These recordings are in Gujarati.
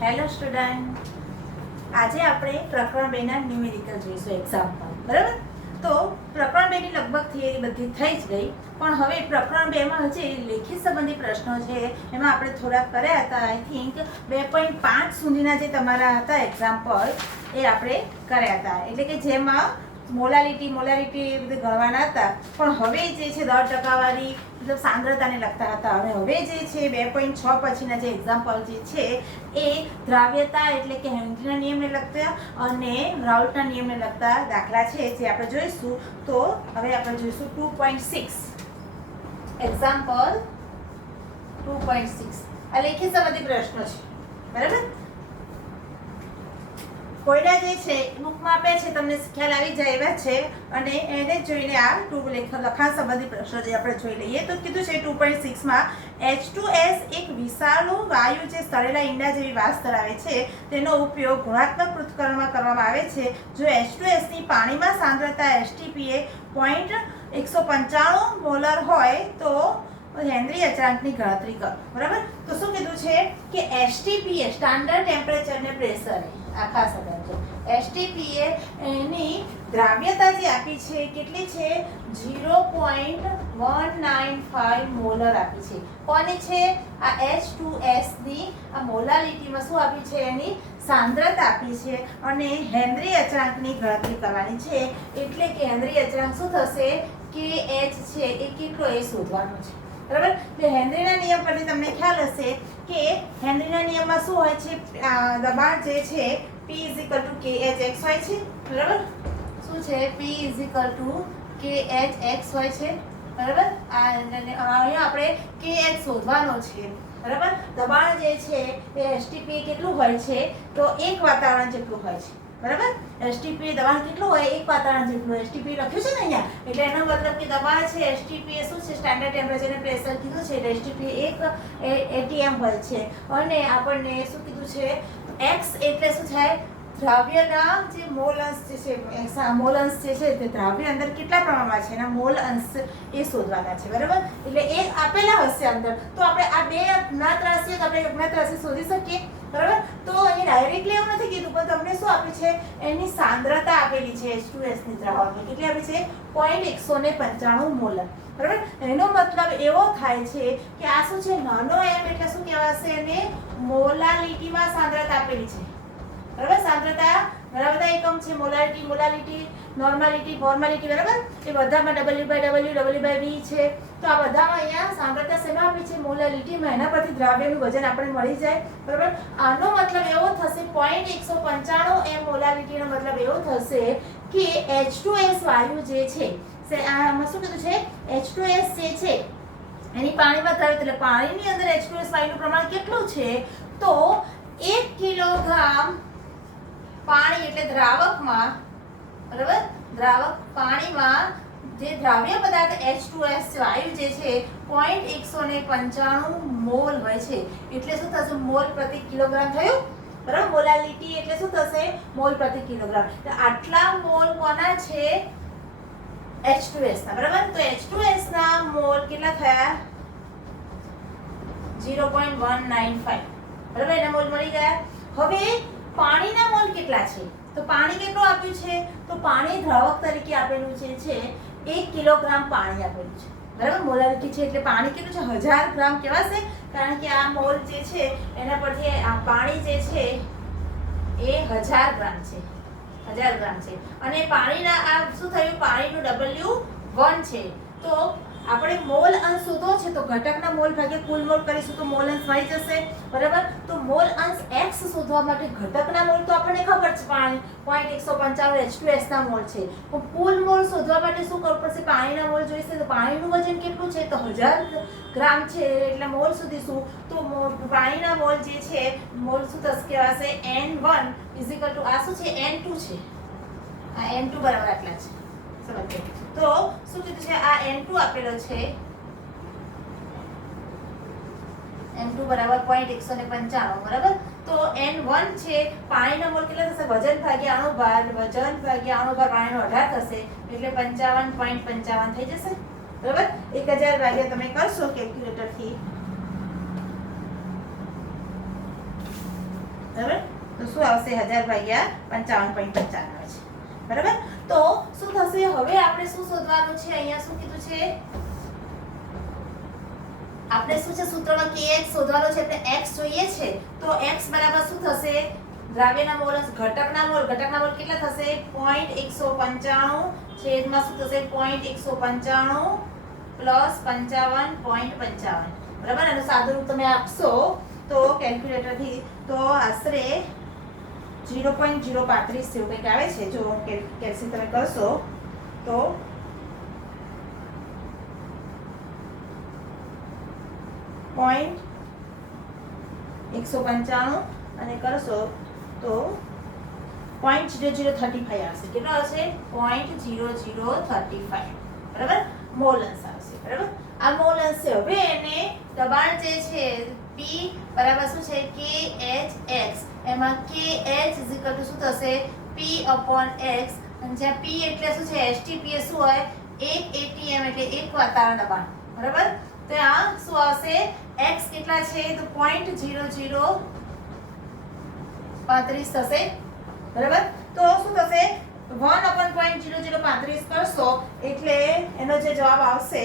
હેલો સ્ટુડન્ટ, આજે આપણે પ્રકરણ 2 ના ન્યુમેરિકલ જોઈશું એક્ઝામ્પલ. બરાબર? તો પ્રકરણ 2 ની લગભગ થિયરી બધી થઈ જ ગઈ, પણ હવે પ્રકરણ 2 માં જે લેખિત સંબંધી પ્રશ્નો છે એમાં આપણે થોડા કર્યા હતા. આઈ થિંક 2.5 સુધીના જે તમારા હતા એક્ઝામ્પલ એ આપણે કર્યા હતા, એટલે કે જેમાં મોલાલિટી એ બધું ગણવાના હતા. પણ હવે જે છે 10% મતલબ સાંદ્રતાને લગતા હતા. હવે જે છે 2.6 પછીના જે એક્ઝામ્પલ જે છે એ દ્રાવ્યતા એટલે કે હેનરીના નિયમને લગતા અને રાઉલ્ટના નિયમને લગતા દાખલા છે જે આપણે જોઈશું. તો હવે આપણે જોઈશું 2.6 એક્ઝામ્પલ 2.6. આ લેખિત સંબંધી પ્રશ્નો છે. બરાબર? કોયડા જે છે બુકમાં આપે છે, તમને ખ્યાલ આવી જાય એવા છે, અને એને જોઈને આ લખાણ સંબંધી પ્રશ્નો જે આપણે જોઈ લઈએ. તો કીધું છે 2.6 માં H2S એક વિષાણુ વાયુ જે સળેલા ઈંડા જેવી વાસ ધરાવે છે તેનો ઉપયોગ ગુણાત્મક પૃથ્થકરણમાં કરવામાં આવે છે. જો H2S ની પાણીમાં સાંદ્રતા STP એ 0.195 મોલર હોય તો હેનરી અચળાંકની ગણતરી કરો. બરાબર? તો શું કીધું છે કે STP એ સ્ટાન્ડર્ડ ટેમ્પરેચર ને પ્રેશર આ ખાસ અગત્ય છે. STP એની દ્રાવ્યતા જે આપી છે કેટલી છે 0.195 મોલર આપી છે. કોની છે? આ H2S ની આ મોલાલિટીમાં શું આપી છે? એની સાંદ્રતા આપી છે અને હેનરી અચળાંકની ગણતરી કરવાની છે. એટલે કે હેનરી અચળાંક શું થશે કે H છે એ કેટલો એ શોધવાનો છે. બરાબર? એટલે હેનરીના નિયમ પરથી તમને ખ્યાલ હશે કે હેનરીના નિયમમાં શું હોય છે? દબાણ જે છે P KHX હોય છે. બરાબર? શું છે? P KHX હોય છે. બરાબર? અહીંયા આપણે KH શોધવાનો છે. બરાબર? દબાણ જે છે એ STP કેટલું હોય છે? તો 1 વાતાવરણ જેટલું હોય છે. બરાબર? STP દબાણ કેટલું હોય? 1 વાતાવરણ જેટલું. STP લખ્યું છે ને અહીંયા, એટલે એનો મતલબ કે દબાણ છે STP એ શું છે? સ્ટાન્ડર્ડ ટેમ્પરેચર અને પ્રેશર કીધું છે, એટલે STP 1 ATM હોય છે. અને આપણને શું કીધું છે? X એટલે શું થાય? દ્રાવ્યના જે મોલ અંશ જે છે, મોલ અંશ જે છે તે દ્રાવ્ય અંદર કેટલા પ્રમાણમાં છે એના મોલ અંશ એ શોધવાના છે. બરાબર? એટલે એ આપેલા હશે અંદર, તો આપણે આ બે જ્ઞાત રાશિઓ આપણે અજ્ઞાત રાશિ શોધી શકીએ. બરાબર? તો અહીં ડાયરેક્ટલી એવું નથી કીધું, પણ તમને શું આપી છે? એની સાંદ્રતા આપેલી છે H2S ની દ્રાવણની. કેટલી આપી છે? 0.195 મોલર. બરાબર? એનો મતલબ એવો થાય છે કે આ શું છે? નાનો m એટલે શું કહેવાશે? એને મોલાલિટીમાં સાંદ્રતા આપેલી છે. બરાબર? સાંદ્રતા બધા એકમ છે. Molality, normality, formality. બરાબર? એ બધામાં W/W છે. તો આ બધામાં અહીંયા સાંદ્રતા શેમાં આપી છે? મોલાલિટીમાં. એના પરથી દ્રાવ્યનું વજન આપણે મળી જાય. બરાબર? આનો મતલબ એવો થશે 0.195 એમ મોલાલિટીનો મતલબ એવો થશે કે H2S વાયુ જે છે આમાં શું કીધું છે? H2S જે છે એની પાણીમાં દ્રાવ્યતા, એટલે પાણીની અંદર H2S વાયુનું પ્રમાણ કેટલું છે? તો 1 કિલોગ્રામ પાણી એટલે દ્રાવકમાં, બરાબર, દ્રાવક પાણીમાં જે દ્રાવ્ય પદાર્થ H2S વાયુ જે છે 0.195 મોલ હોય છે. એટલે શું થશે? મોલ પ્રતિ કિલોગ્રામ થયું. બરાબર? મોલાલિટી એટલે શું થશે? મોલ પ્રતિ કિલોગ્રામ. તો આટલા મોલ કોના છે? H2S ના. બરાબર? તો H2S ના મોલ કેટલા થયા? 0.195. બરાબર? એના મોલ મળી ગયા. હવે પાણીના મોલ કેટલા છે? તો પાણી કેટલું આપ્યું છે? તો પાણી દ્રાવક તરીકે આપેલું છે 1 કિલોગ્રામ પાણી આપેલું છે. બરાબર? મોલાલિટી છે એટલે પાણી કેટલું છે? 1000 ગ્રામ કહેવાશે, કારણ કે આ મોલ જે છે એના પરથી આ પાણી જે છે એ 1000 ગ્રામ છે. 1000 ગ્રામ છે. અને પાણીના આ શું થયું? પાણીનું W1 છે. તો આપણે મોલ અંશ શોધવો છે તો ઘટકના મોલ ભાગ્યા કુલ મોલ કરીશું તો મોલ અંશ મળી જશે. બરાબર? તો મોલ અંશ X શોધવા માટે ઘટકના મોલ તો આપણને ખબર છે, પાણી 0.195 H2S ના મોલ છે. તો કુલ મોલ શોધવા માટે શું કરવું પડશે? પાણીના મોલ જોઈશે. તો પાણીનું વજન કેટલું છે? તો 1000 ગ્રામ છે, એટલે મોલ શોધીશું. તો પાણીના મોલ જે છે મોલ શું થશે? કહેવાશે N1 આ શું છે? N2 છે. આ N2 બરાબર આટલા છે. સમજ્યો? તો શું કીધું છે? આ N2 આપેલો છે. N2 બરાબર 0.195. બરાબર? તો N1 છે. પાણીનો મોલ કેટલા થશે? વજન ભાગ્યા અણુ ભાર. વજન ભાગ્યા અણુ ભાર પાણીનો 18 થશે, એટલે 55.55 થઈ જશે. બરાબર? 1000 ભાગ્યા તમે કરશો કેલ્ક્યુલેટરથી શું આવશે 1000 ભાગ્યા 55.55 આવે છે બરાબર. તો શું થશે હવે આપણે શું શોધવાનું છે અહીંયા શું કીધું છે આપણે શું છે સૂત્રમાં kx શોધવાનો છે એટલે x જોઈએ છે તો x બરાબર શું થશે દ્રાવ્યના મોલ ઘટકના મોલ કેટલા થશે 0.195 છેદમાં શું થશે 0.195 પ્લસ 55.55 બરાબર. એનું સાદું રૂપ તમે આપશો તો કેલ્ક્યુલેટરથી તો આશરે 0.035 જેવું કંઈક આવે છે. જો કેલ્સી તમે કરશો તો .195 અને કરશો તો 0.0035 આવશે. કેટલો આવશે 0.0035 બરાબર. મોલ અંશ આવશે બરાબર. આ મોલ અંશ છે. હવે એને દબાણ જે છે P બરાબર શું છે KHX એમાં KH શું થશે P/X અને જ્યાં P એટલે શું છે STP એ શું હોય 1 ATM એટલે એક વાતાવરણ દબાણ બરાબર. ત્યાં શું આવશે x કેટલા છે તો 0.0035 થશે બરાબર. તો શું થશે 1/0.0035 કરશો એટલે એનો જે જવાબ આવશે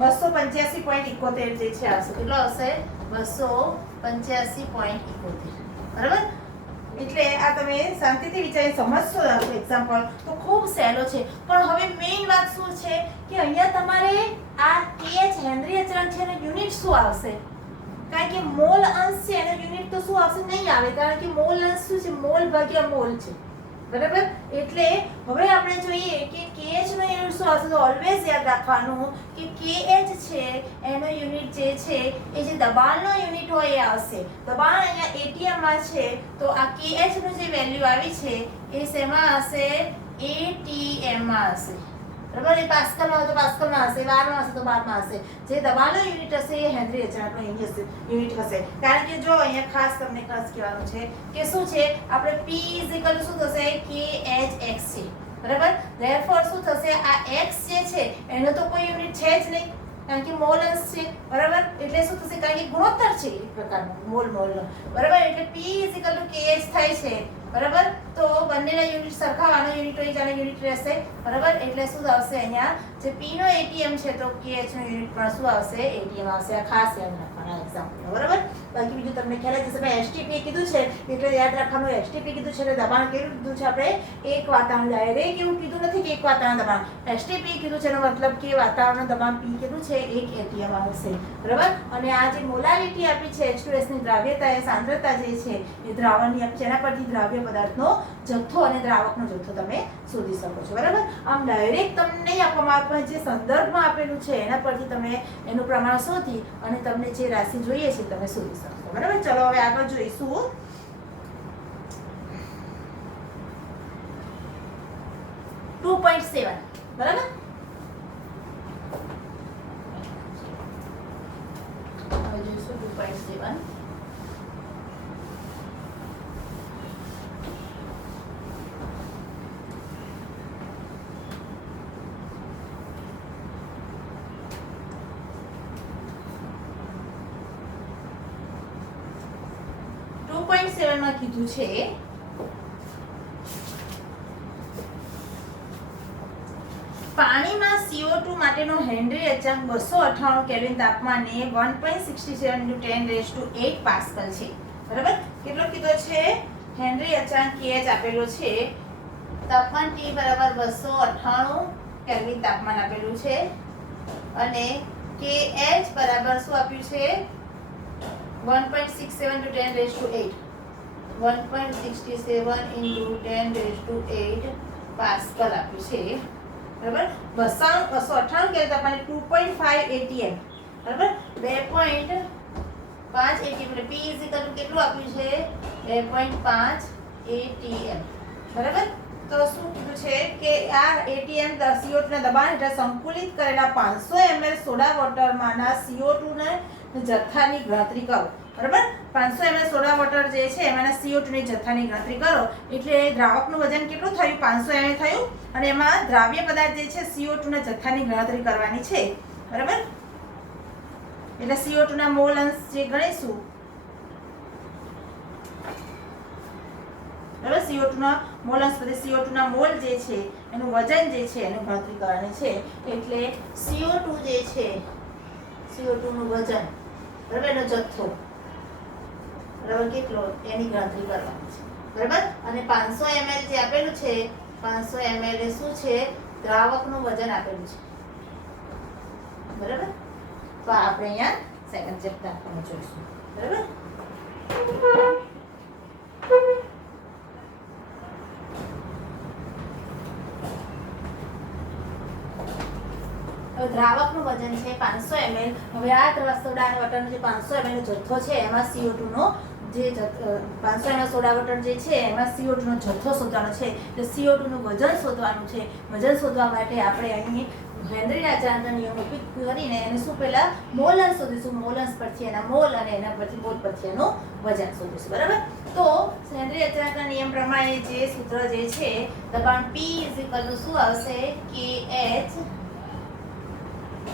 285.71 જે છે આવશે. કેટલો આવશે 285.71 બરાબર. એટલે આ તમે શાંતિથી વિચારી સમજશો એક્ઝામ્પલ તો ખૂબ સહેલો છે. પણ હવે મેઇન વાત શું છે કે અહીંયા તમારે આ KH હેનરી અચળાંક છે એનો યુનિટ શું આવશે કારણ કે મોલ અંશ છે એનો યુનિટ તો શું આવશે નહીં આવે કારણ કે મોલ અંશ શું છે મોલ ભાગ્યા મોલ છે બરાબર. એટલે હવે આપણે જોઈએ કે KH નો યુનિટ શું આવશે તો ઓલવેઝ યાદ રાખવાનું કે KH છે એનો યુનિટ જે છે એ જે દબાણનો યુનિટ હોય એ આવશે. દબાણ અહીંયા ATM માં છે તો આ KH નું જે વેલ્યુ આવી છે એ શેમાં હશે ATM માં હશે બરાબર. એ પાસ્કલમાં હોય તો પાસ્કલમાં હશે, બારમાં હશે તો બારમાં હશે. જે દબાણનો યુનિટ હશે એ હેનરી અચળાંકનો યુનિટ હશે. કારણ કે જો અહીંયા ખાસ તમને કહેવાનું છે કે શું છે આપણે P શું થશે KHX છે બરાબર. ધેરફોર શું થશે આ x જે છે એનો તો કોઈ યુનિટ છે જ નહીં કારણ કે મોલ અંશ છે બરાબર. એટલે શું થશે કારણ કે ગુણોત્તર છે એક પ્રકારનો મોલનો બરાબર. એટલે P KH થાય છે બરાબર. તો બંનેના યુનિટ સરખા આનો યુનિટ હોય જાણે યુનિટ રહેશે બરાબર. એટલે શું આવશે અહીંયા જે P નો ATM છે તો KH નો યુનિટ પણ શું આવશે ATM આવશે. આ ખાસ યાદ રાખવાના એક્ઝામ્પલ બરાબર. બાકી બીજું તમને ખ્યાલ જ હશે ભાઈ STP કીધું છે એટલે યાદ રાખવાનું STP કીધું છે એટલે દબાણ કેવું કીધું છે આપણે એક વાતાવરણ ડાયરેક્ટ એવું કીધું નથી કે એક વાતાવરણ દબાણ STP કીધું છે એનો મતલબ કે વાતાવરણ દબાણ P કીધું છે એક ATM આવશે બરાબર. અને આ જે મોલારિટી આપી છે H2S ની દ્રાવ્યતા એ સાંદ્રતા જે છે એ દ્રાવણની આપી છે એના પરથી દ્રાવ્ય પદાર્થનો જથ્થો અને દ્રાવકનો જથ્થો તમે શોધી શકો છો બરાબર. આમ ડાયરેક્ટ તમને નહીં આપવામાં આવે જે સંદર્ભમાં આપેલું છે એના પરથી તમે એનું પ્રમાણ શોધી અને તમને જે રાશિ જોઈએ છે તમે શોધી શકશો બરાબર. ચલો હવે આગળ જોઈશું 2.7 બરાબર. હવે જોઈશું 2.7 2.7 માં કીધું છે પાણીમાં CO2 માટેનો હેનરી અચળાંક 298 કેલ્વિન તાપમાને 1.67 × 10⁸ પાસ્કલ છે બરાબર. કેટલો કીધો છે હેનરી અચળાંક KH આપેલો છે. તાપમાન T બરાબર 298 કેલ્વિન તાપમાન આપેલું છે અને KH બરાબર શું આપ્યું છે 1.67 × 10⁸ 1.67 × 10⁸ પાસ્કલ આપ્યું છે બરાબર. 298 કે તમારે 2.5 ATM બરાબર. 2.5 ATM એટલે P કેટલું આપ્યું છે 2.5 ATM બરાબર. તો શું કીધું છે કે આ ATM CO2 ના દબાણ હેઠળ સંકુલિત કરેલા 500 ml સોડા વોટરમાંના CO2 ના જથ્થાની ગણતરી કરો બરાબર. 500 ml સોડા વોટર જે છે એમાંના CO2 ની જથ્થાની ગણતરી કરો એટલે દ્રાવકનું વજન કેટલું થયું 500 ml થયું અને એમાં દ્રાવ્ય પદાર્થ જે છે CO2 ના જથ્થાની ગણતરી કરવાની છે બરાબર. એટલે CO2 ના મોલ અંશ જે ગણીશું, બરાબર, CO2 ના મોલ અંશ પછી CO2 ના મોલ જે છે એનું વજન જે છે એનું ગણતરી કરવાની છે. એટલે CO2 જે છે, CO2 નું વજન, બરાબર, એનો જથ્થો, બરાબર, કેટલો એની ગણતરી કરવાની છે. બરાબર. અને 500 ml જે આપેલું છે, 500 ml એ શું છે, દ્રાવકનું વજન આપેલું છે. બરાબર. તો આપણે અહીંયા સેકન્ડ ચેપ્ટર આપણે જોઈશું. બરાબર. દ્રાવકનું વજન છે 500 ml. હવે આ સોડા વોટરનો જે 500 ml નો જથ્થો છે એમાં CO2 નો જે 500 ml સોડા વોટર જે છે એમાં CO2 નો જથ્થો શોધવાનો છે. એટલે CO2 નું વજન શોધવાનું છે. વજન શોધવા માટે આપણે અહીં હેનરીના અચળાંકના નિયમનો ઉપયોગ કરીને એને શું પહેલા મોલ અંશ શોધીશું. મોલ અંશ પરથી એના મોલ અને એના પરથી મોલ પરથી એનું વજન શોધીશું. બરાબર. તો હેનરી અચળાંકના નિયમ પ્રમાણે જે સૂત્ર જે છે, દબાણ P શું આવશે, KH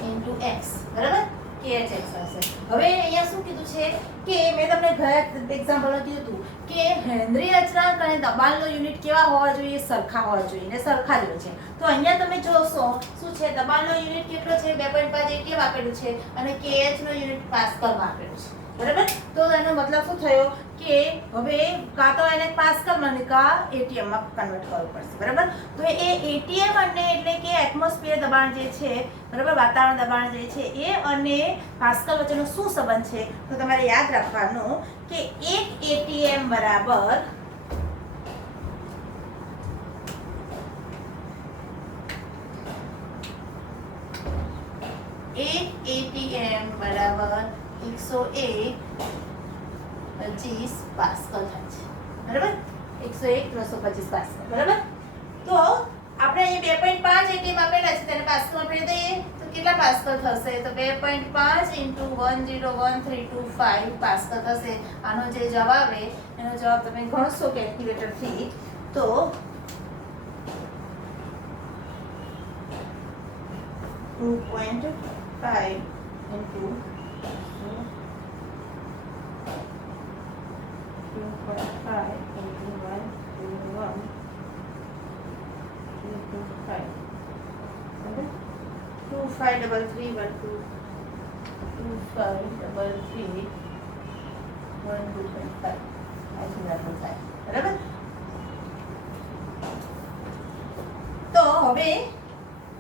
into x. બરાબર. KHX આવશે. હવે અહીંયા શું કીધું છે કે મેં તમને ગયા એક્ઝામ્પલમાં કીધું હતું કે હેનરી અચળાંક અને દબાણનો યુનિટ કેવા હોવા જોઈએ, સરખા હોવા જોઈએ ને સરખા જ હોય છે. તો અહીંયા તમે જોશો શું છે, દબાણનો યુનિટ કેટલો છે, 2.5 ATM આપેલું છે અને KH નો યુનિટ પાસ્કલમાં આપેલું છે. બરાબર. તો એનો મતલબ શું થયો કે હવે કાં તો એને પાસ્કલમાં ને કાં ATM માં કન્વર્ટ કરવું પડશે. બરાબર. તો એ ATM અને એટલે કે એટમોસ્ફિયર દબાણ જે છે, બરાબર, વાતાવરણ દબાણ જે છે એ અને પાસ્કલ વચ્ચેનો શું સંબંધ છે, તો તમારે યાદ રાખવાનું કે 1 ATM બરાબર 101.25 પાસ્કલ થાય છે. બરાબર. 101.225 પાસ્કલ. બરાબર. તો આપણે અહીં 2.5 ATM આપેલા છે તેને પાસ્કલમાં ફેરવી દઈએ તો કેટલા પાસ્કલ થશે, તો 2.5 into 101325 પાસ્કલ થશે. આનો જે જવાબ આવે એનો જવાબ તમે ગણશો કેલ્ક્યુલેટરથી તો 2.5 into 2.5 into 1 2533 2533 1 2.5 થાય. બરાબર. તો હવે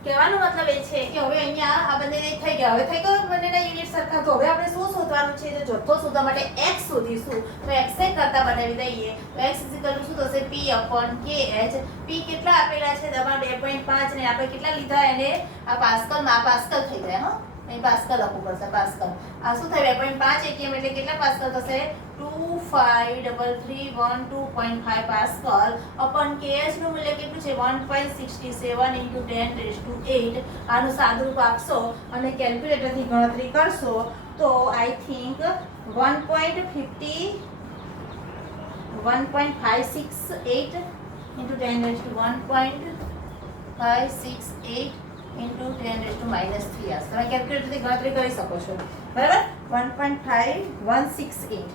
કહેવાનો મતલબ એ છે કે હવે અહીંયા આ બંને થઈ ગયા. હવે થઈ ગયો બંનેના યુનિટ સરખા. તો હવે આપણે શું શોધવાનું છે, જો જથ્થો શોધવા માટે x શોધીશું. તો x ને કરતા બનાવી દઈએ તો x શું થશે, P/KH. P કેટલા આપેલા છે, દબાણ 2.5 ને આપણે કેટલા લીધા એને આ પાસ્કલમાં, આ પાસ્કલ થઈ ગયા. હો, અહીં પાસ્કલ લખવું પડશે. પાસ્કલ આ શું થાય, 2.5 ATM એટલે કેટલા પાસ્કલ થશે, 25331.2.5 પાસ્કલ અપોન KH નું મૂલ્ય કેટલું છે, 1.67 into 10⁸. આનું સાદુરૂપ આપશો અને કેલ્ક્યુલેટરથી ગણતરી કરશો તો આઈ થિંક 1.568 into 10⁻1.568 into 10⁻³ આવશે. તમે કેલ્ક્યુલેટરથી ગણતરી કરી શકો છો. બરાબર. 1.5168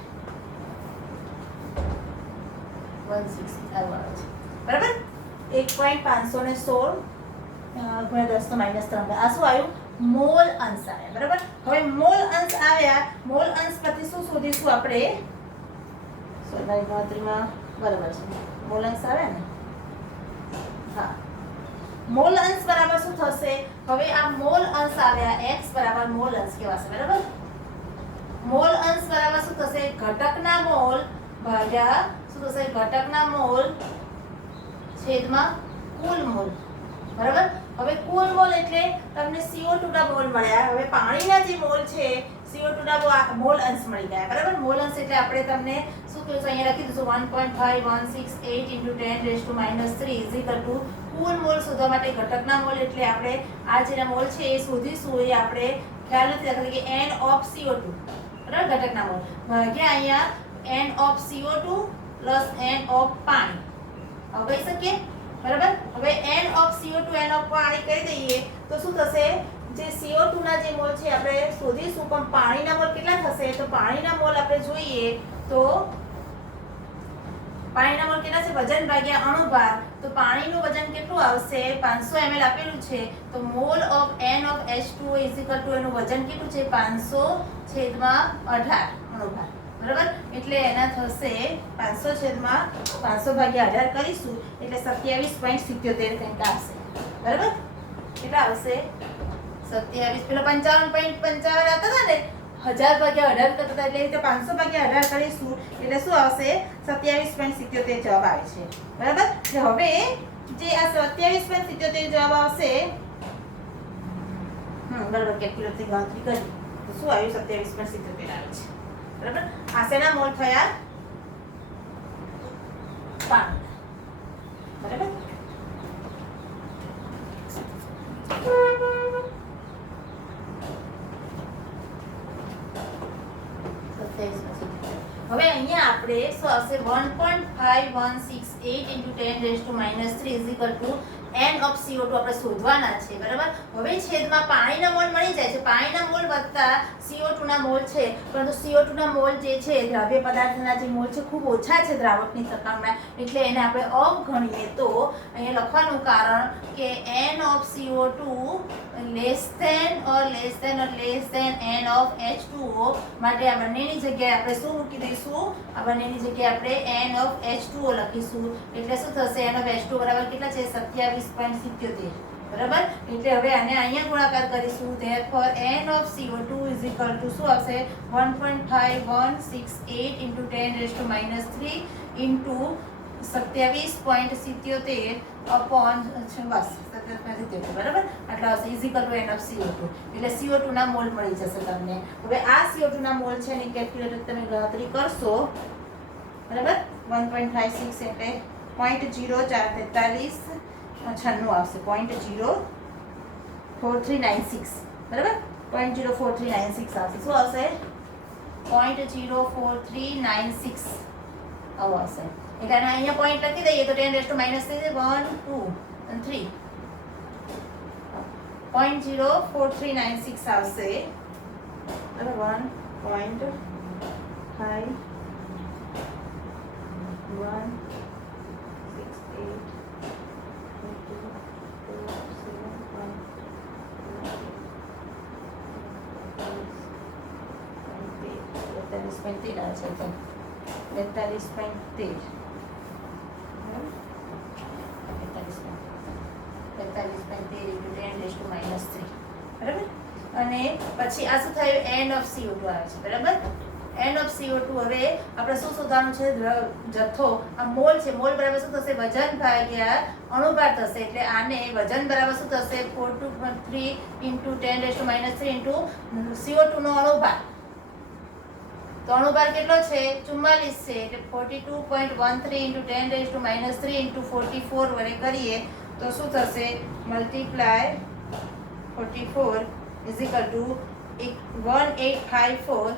આવે છે. બરાબર. 1.516 ગુણ્યા 10⁻³ આ શું આવ્યું, મોલ અંશ આવ્યા. બરાબર. હવે મોલ અંશ આવ્યા, મોલ અંશ પરથી શું શોધીશું આપણે, સોરી ગણતરીમાં બરાબર છે, મોલ અંશ આવ્યા ને, હા, મોલ અંશ બરાબર શું થશે, હવે આ મોલ અંશ આવ્યા, x બરાબર મોલ અંશ કહેવાશે. બરાબર. મોલ અંશ બરાબર શું થશે, ઘટકના મોલ ભાગ્યા શું થશે, ઘટકના મોલ છેદમાં કુલ મોલ. બરાબર. હવે કુલ મોલ એટલે તમને CO2 ના મોલ મળ્યા. હવે પાણીના જે મોલ છે CO2 ના મોલ અંશ મળી ગયા. બરાબર. મોલ અંશ એટલે આપણે તમને શું કહ્યું છે, અહીંયા લખી દઈશું 1.5168 into 10⁻³ કુલ મોલ શોધવા માટે ઘટકના મોલ એટલે આપણે આ જે મોલ છે એ શોધીશું. એ આપણે ખ્યાલ નથી રાખતા કે n of CO2, બરાબર, ઘટકના મોલ ભાગ્યા અહીંયા n of CO2 plus n of પાણી. હવે કહી શકીએ. બરાબર. હવે n of CO2 n of પાણી કરી દઈએ તો શું થશે, જે CO2 ના જે મોલ છે આપણે શોધીશું, પણ પાણીના મોલ કેટલા થશે? તો પાણીના મોલ આપણે જોઈએ તો પાણીના મોલ કેટલા છે? વજન ભાગ્યા અણુભાર. તો પાણીનું વજન કેટલું આવશે? 500 ml આપેલું છે. તો mall of N of H2O એનું વજન કેટલું છે? 500/18 અણુભાર. બરાબર? એટલે એના થશે 500 ભાગ્યા 18 કરીશું એટલે 27.77 કંઈક આવશે. બરાબર? કેટલા આવશે? 27. પેલો 55.55 આવતા હતા ને, 1000 ભાગ્યા 18 કરતા હતા, એટલે રીતે 500 ભાગ્યા 18 કરીશું એટલે શું આવશે? 27.77 જવાબ આવે છે. બરાબર? એટલે હવે જે આ 27.77 જવાબ આવશે, બરાબર, કેલ્ક્યુલેટરથી ગણતરી કરી તો શું આવ્યું? 27.77 આવે છે. બરાબર? આ શેના મોલ થયા? પાણી. બરાબર? હવે અહીંયા આપણે શું આવશે? 1.5168 × 10⁻³ N of CO2 આપણે શોધવાના છે. બરાબર? હવે છેદમાં પાણીના મોલ મળી જાય છે. પાણીના મોલ વત્તા CO2 ના મોલ છે, પરંતુ CO2 ના મોલ જે છે દ્રવ્ય પદાર્થના જે મોલ છે ખૂબ ઓછા છે દ્રાવકની સરખામણીમાં, એટલે એને આપણે અવગણીએ તો અહીંયા લખવાનું કારણ કે N of CO2 less than N of H2O માટે આ બંનેની જગ્યાએ આપણે શું મૂકી દઈશું? આ બંનેની જગ્યાએ આપણે N of H2O લખીશું. એટલે શું થશે? N of H2O બરાબર કેટલા છે? 27.77. બરાબર? એટલે હવે આને અહીંયા ગુણાકાર કરીશું. therefore N of CO2 શું આવશે? 1.5168 × 10⁻³ × 27.77 upon બસ 27.77. બરાબર? આટલા આવશે N of CO2. એટલે CO2 ના મોલ મળી જશે તમને. હવે આ CO2 ના મોલ છે એની કેલ્ક્યુલેટર તમે ગણતરી કરશો. બરાબર? 1.56 એટલે 0.0443 96 આવશે. 0.04396. બરાબર? 0.04396 આવશે. શું આવશે? 0.04396 આવું આવશે. એટલે અહીંયા પોઈન્ટ લખી દઈએ તો 10⁻³ 1 2 and 3 0.04396 આવશે. બરાબર? 1.5168 42.13 × 10⁻³ બરાબર? અને પછી આ શું થયું? N of CO2 આવે છે. બરાબર? N of CO2 હવે આપણે શું શોધવાનું છે? જથ્થો. આ મોલ છે. મોલ બરાબર શું થશે? વજન ભાગ્યા અણુભાર થશે. એટલે આને વજન બરાબર શું થશે? 423 × 10⁻³ CO2 નો અણુભાર. તો અણુભાર કેટલો છે? 44 છે. એટલે 42.13 × 10⁻³ × 44 વડે કરીએ તો શું થશે? મલ્ટીપ્લાય 44 1854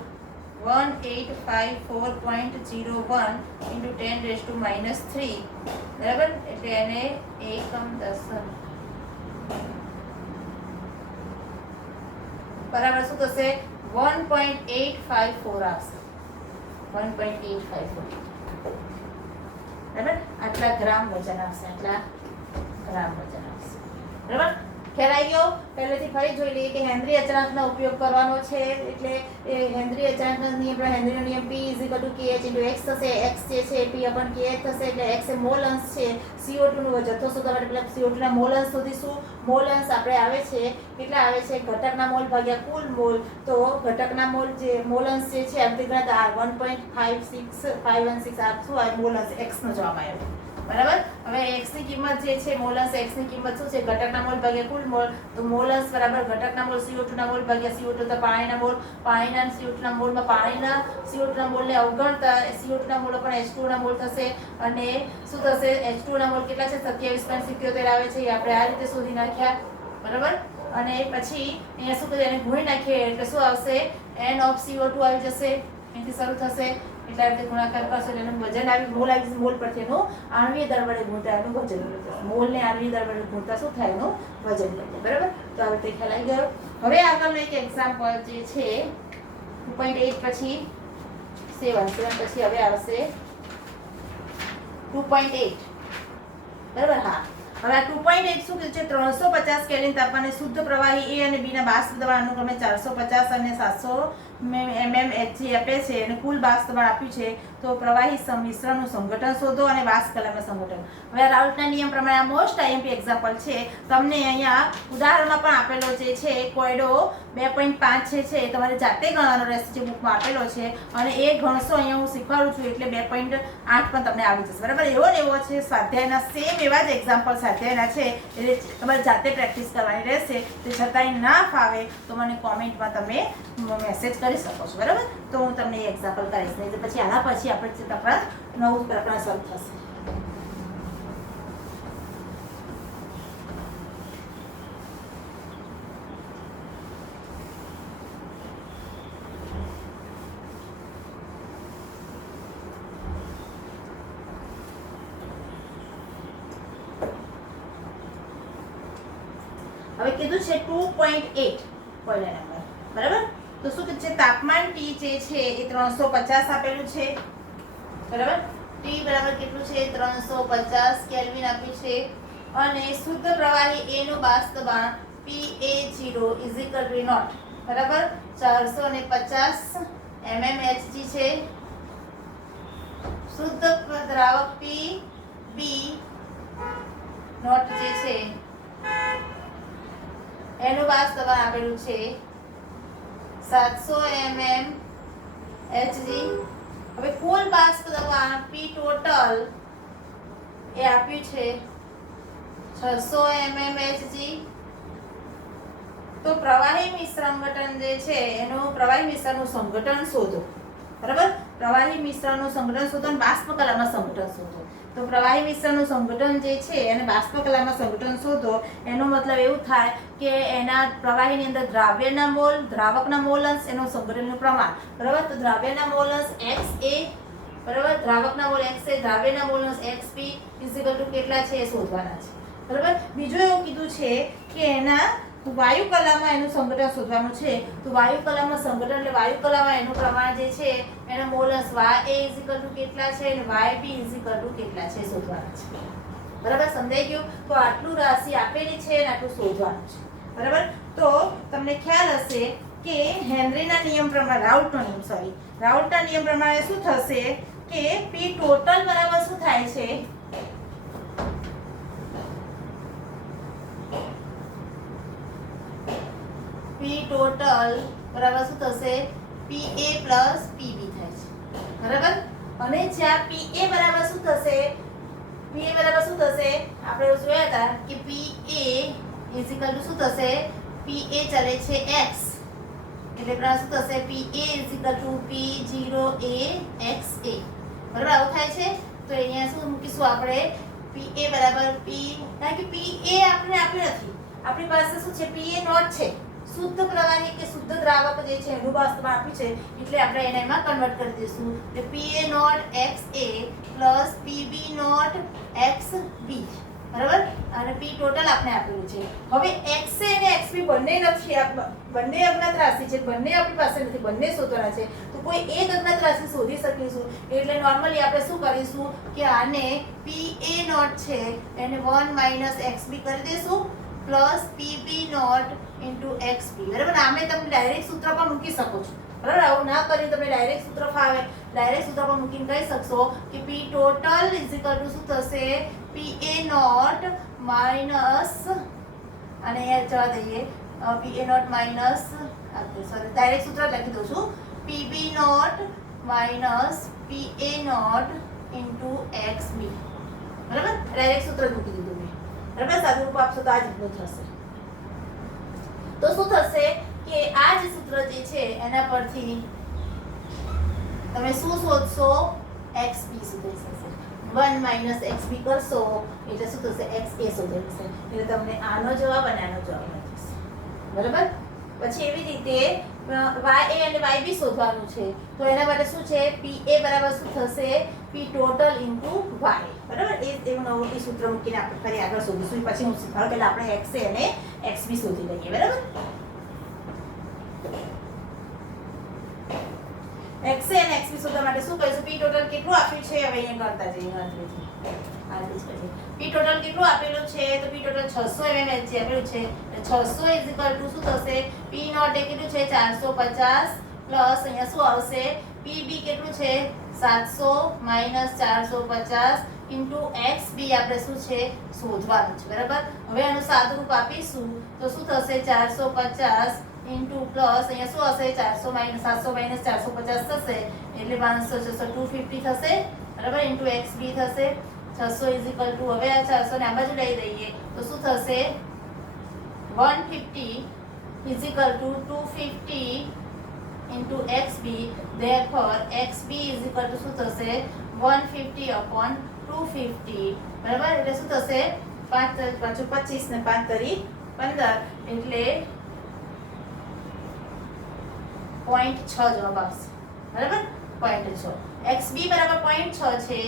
1854.01 × 10⁻³ બરાબર? એટલે એને એકમ દશક બરાબર શું થશે? 1.854 આવશે. 1.854 બરાબર? આટલા ગ્રામ વજન આવશે. આટલા ગ્રામ વજન આવશે. બરાબર? ખ્યાલ આવી ગયો? પહેલેથી ફરી જોઈ લઈએ કે હેનરી અચળાંકનો ઉપયોગ કરવાનો છે. એટલે એ હેનરી અચળાંકનો નિયમ, હેનરીનો નિયમ P = KH × X થશે. X જે છે P/KH થશે. એટલે X એ મોલ અંશ છે. CO2 નો જથ્થો શોધવા માટે પહેલા CO2 ના મોલ અંશ શોધીશું. મોલ અંશ આપણે આવે છે કેટલા આવે છે? ઘટકના મોલ ભાગ્યા કુલ મોલ. તો ઘટકના મોલ જે મોલ અંશ જે છે આપણે ગણતા 1.56516 આ શું આવે? મોલ અંશ X નો જવાબ આવ્યો. બરાબર? હવે x ની કિંમત જે છે મોલ અંશ x ની કિંમત શું છે? ઘટકના મોલ ભાગ્યા કુલ મોલ. તો મોલ અંશ બરાબર ઘટકના મોલ CO2 ના મોલ ભાગ્યા CO2 તો પાણીના મોલ. પાણીના CO2 ના મોલમાં પાણીના CO2 ના મોલને અવગણતા CO2 ના મોલ પણ H2O ના મોલ થશે. અને શું થશે? H2O ના મોલ કેટલા છે? 27.77 આવે છે. એ આપણે આ રીતે શોધી નાખ્યા. બરાબર? અને પછી અહીંયા શું કરીએ? એને ગુણી નાખીએ એટલે શું આવશે? N of CO2 આવી જશે. અહીંથી શરૂ થશે એટલે આ રીતે ગુણાકાર કરશો એટલે એનું વજન આવી મોલ આવી મોલ પરથી એનું આણ્વીય દળ વડે ગુણતા એનું વજન મળી જશે. મોલને આણ્વીય દળ વડે ગુણતા શું થાય એનું વજન મળી જાય. બરાબર, તો આ રીતે ખ્યાલ આવી ગયો. હવે આગળનો એક એક્ઝામ્પલ જે છે 2.8 પછી 7 પછી હવે આવશે 2.8. બરાબર, હા. હવે આ 2.8 શું કીધું છે? 350 કેલ્વિન તાપમાને શુદ્ધ પ્રવાહી A અને B ના બાષ્પ દબાણ અનુક્રમે 450 અને 700 mmHg આપે છે અને કુલ બાષ્પ દબાણ આપ્યું છે. તો પ્રવાહી મિશ્રણનું સંઘટન શોધો અને બાષ્પ કલાકનું સંઘટન. હવે રાઉલ્ટના નિયમ પ્રમાણે આ મોસ્ટ આઈએમપી એક્ઝામ્પલ છે. તમને અહીંયા ઉદાહરણમાં પણ આપેલો જે છે કોયડો 2.5 છે એ તમારે જાતે ગણવાનો રહેશે જે બુકમાં આપેલો છે અને એ ગણશો અહીંયા હું શીખવાડું છું એટલે 2.8 પણ તમને આવી જશે. બરાબર, એવો ને એવો છે સ્વાધ્યાયના સેમ એવા જ એક્ઝામ્પલ સ્વાધ્યાયના છે એટલે તમારે જાતે પ્રેક્ટિસ કરવાની રહેશે. તે છતાંય ના ફાવે તો મને કોમેન્ટમાં તમે મેસેજ કરી શકો છો. બરાબર, તો હું તમને એ એક્ઝામ્પલ કરીશ નહીં તો પછી આના પછી આપણે આપણા નવું પ્રકરણ શરૂ થશે. હવે કીધું છે 2.8 પહેલા નંબર. બરાબર, તો શું કીધું છે? તાપમાન T જે છે એ 350 આપેલું છે. બરાબર, T બરાબર કેટલું છે? 350 કેલ્વિન આપ્યું છે અને શુદ્ધ પ્રવાહી A નું બાષ્પ દબાણ PA0 = 0. બરાબર, 450 mmHg છે. શુદ્ધ દ્રાવક PB0 જે છે એનું બાષ્પ દબાણ આપેલું છે 700 mmHg. હવે કુલ બાષ્પ દબાણ P ટોટલ એ આપ્યું છે 600 mmHg. તો પ્રવાહી મિશ્રણ જે છે એનું પ્રવાહી મિશ્રણનું સંઘટન શોધો. બરાબર, પ્રવાહી મિશ્રણનું સંઘટન શોધો અને બાષ્પ કલામાં સંઘટન શોધો. તો પ્રવાહી મિશ્રણનું સંઘટન જે છે અને બાષ્પ કલામાં સંઘટન શોધો એનો મતલબ એવું થાય કે એના પ્રવાહીની અંદર દ્રાવ્યના મોલ, દ્રાવકના મોલ અંશ, એનું સંઘટનનું પ્રમાણ. બરાબર, તો દ્રાવ્યના મોલ અંશ XA, બરાબર, દ્રાવકના મોલ XA, દ્રાવ્યના મોલ અંશ XP = કેટલા છે એ શોધવાના છે. બરાબર, બીજું એવું કીધું છે કે એના વાયુ કલામાં એનું સંઘટન શોધવાનું છે. તો વાયુ કલામાં સંઘટન એટલે વાયુ કલામાં એનું પ્રમાણ જે છે એના મોલ અંશ YA = કેટલા છે અને YB = કેટલા છે શોધવાના છે. બરાબર, સમજાઈ ગયું? તો આટલું રાશિ આપેલી છે અને આટલું શોધવાનું છે. બરાબર, તો તમને ખ્યાલ હશે કે હેનરીના નિયમ પ્રમાણે રાઉલ્ટના નિયમ પ્રમાણે શું થશે કે P ટોટલ બરાબર શું થાય છે? P ટોટલ બરાબર શું થશે? PA પ્લસ PB થાય છે. બરાબર, અને જ્યાં PA બરાબર શું થશે? PA બરાબર શું થશે? આપણે જોયા હતા કે PA = શું થશે? PA ચાલે છે X એટલે બરાબર શું થશે? PA = P0AXA. બરાબર, આવું થાય છે. તો અહીંયા શું મૂકીશું આપણે? PA બરાબર P, કારણ કે PA આપણે આપ્યું નથી, આપણી પાસે શું છે? PA0 છે. શુદ્ધ પ્રવાહી કે શુદ્ધ દ્રાવક જે છે એનું બાષ્પ દબાણ આપ્યું છે એટલે આપણે એને એમાં કન્વર્ટ કરી દઈશું. એટલે PA0 XA plus PB0 XB. બરાબર, અને P ટોટલ આપણે આપેલું છે. હવે XA અને XB બંને નથી, બંને અજ્ઞાત રાશિ છે, બંને આપણી પાસે નથી, બંને શોધવાના છે. તો કોઈ એક અજ્ઞાત રાશિ શોધી શકીશું એટલે નોર્મલી આપણે શું કરીશું કે આને PA0 છે એને 1 - XB કરી દઈશું પ્લસ PB0 * XB. બરાબર, આમે તમે ડાયરેક્ટ સૂત્ર પર મૂકી શકો છો. બરાબર, આવું ના કરી તમે ડાયરેક્ટ સૂત્ર ફાવે, ડાયરેક્ટ સૂત્ર પર મૂકીને કહી શકશો કે P ટોટલ = શું થશે? PA0 માઈનસ અને અહીંયા જવા દઈએ PA0 માઈનસ સોરી ડાયરેક્ટ સૂત્ર લખી દઉં છું PB0 માઈનસ PA0 * XB. બરાબર, ડાયરેક્ટ સૂત્ર મૂકી દીધું મેં. બરાબર, સાદું રૂપ આપશો તો આ જ રીતનું થશે. તો શું થશે કે આ જે સૂત્ર જે છે એના પરથી તમે શું શોધશો? XB શોધી શકશો. 1 - XB કરશો એટલે શું થશે? XA શોધી શકશે. એટલે તમને આનો જવાબ અને આનો જવાબ મળી જશે. બરાબર, પછી એવી રીતે YA અને YB શોધવાનું છે તો એના માટે શું છે PA બરાબર શું થશે P ટોટલ ઇન્ટુ Y બરાબર એવું નવું સૂત્ર મૂકીને આપણે ફરી આગળ શોધીશું પછી હું શીખવાડું પહેલા આપણે XA અને XB શોધી લઈએ બરાબર XA અને XB શોધવા માટે શું કરીશું P ટોટલ કેટલું આપ્યું છે હવે અહીંયા ગણતા જઈએ ગણતરીથી P ટોટલ કેટલું આપેલું છે તો P ટોટલ 600 mm Hg આપેલું છે 600 ઇઝ ઇક્વલ ટુ શું થશે P નોટ એ કેટલું છે 450 પ્લસ અહીંયા શું આવશે PB કેટલું છે 700 માઈનસ 450 ઇન્ટુ XB આપણે શું છે શોધવાનું છે બરાબર હવે આનું સાદુરૂપ આપીશું તો શું થશે 450 ઇન્ટુ પ્લસ અહીંયા શું હશે 400 માઈનસ 700 માઈનસ 450 થશે એટલે 500 600 250 થશે બરાબર ઇન્ટુ XB થશે 600 ઇઝ ઇક્વલ ટુ હવે આ 400 ને આ બાજુ લઈ દઈએ તો શું થશે 150 is equal two 250 into XB therefore XB is equal to શું થશે 150 upon 250 બરાબર એટલે શું થશે 5 5 25 ને 5 તરી 15 એટલે 0.6 જવાબ આવશે બરાબર 0.6 XB બરાબર 0.6 છે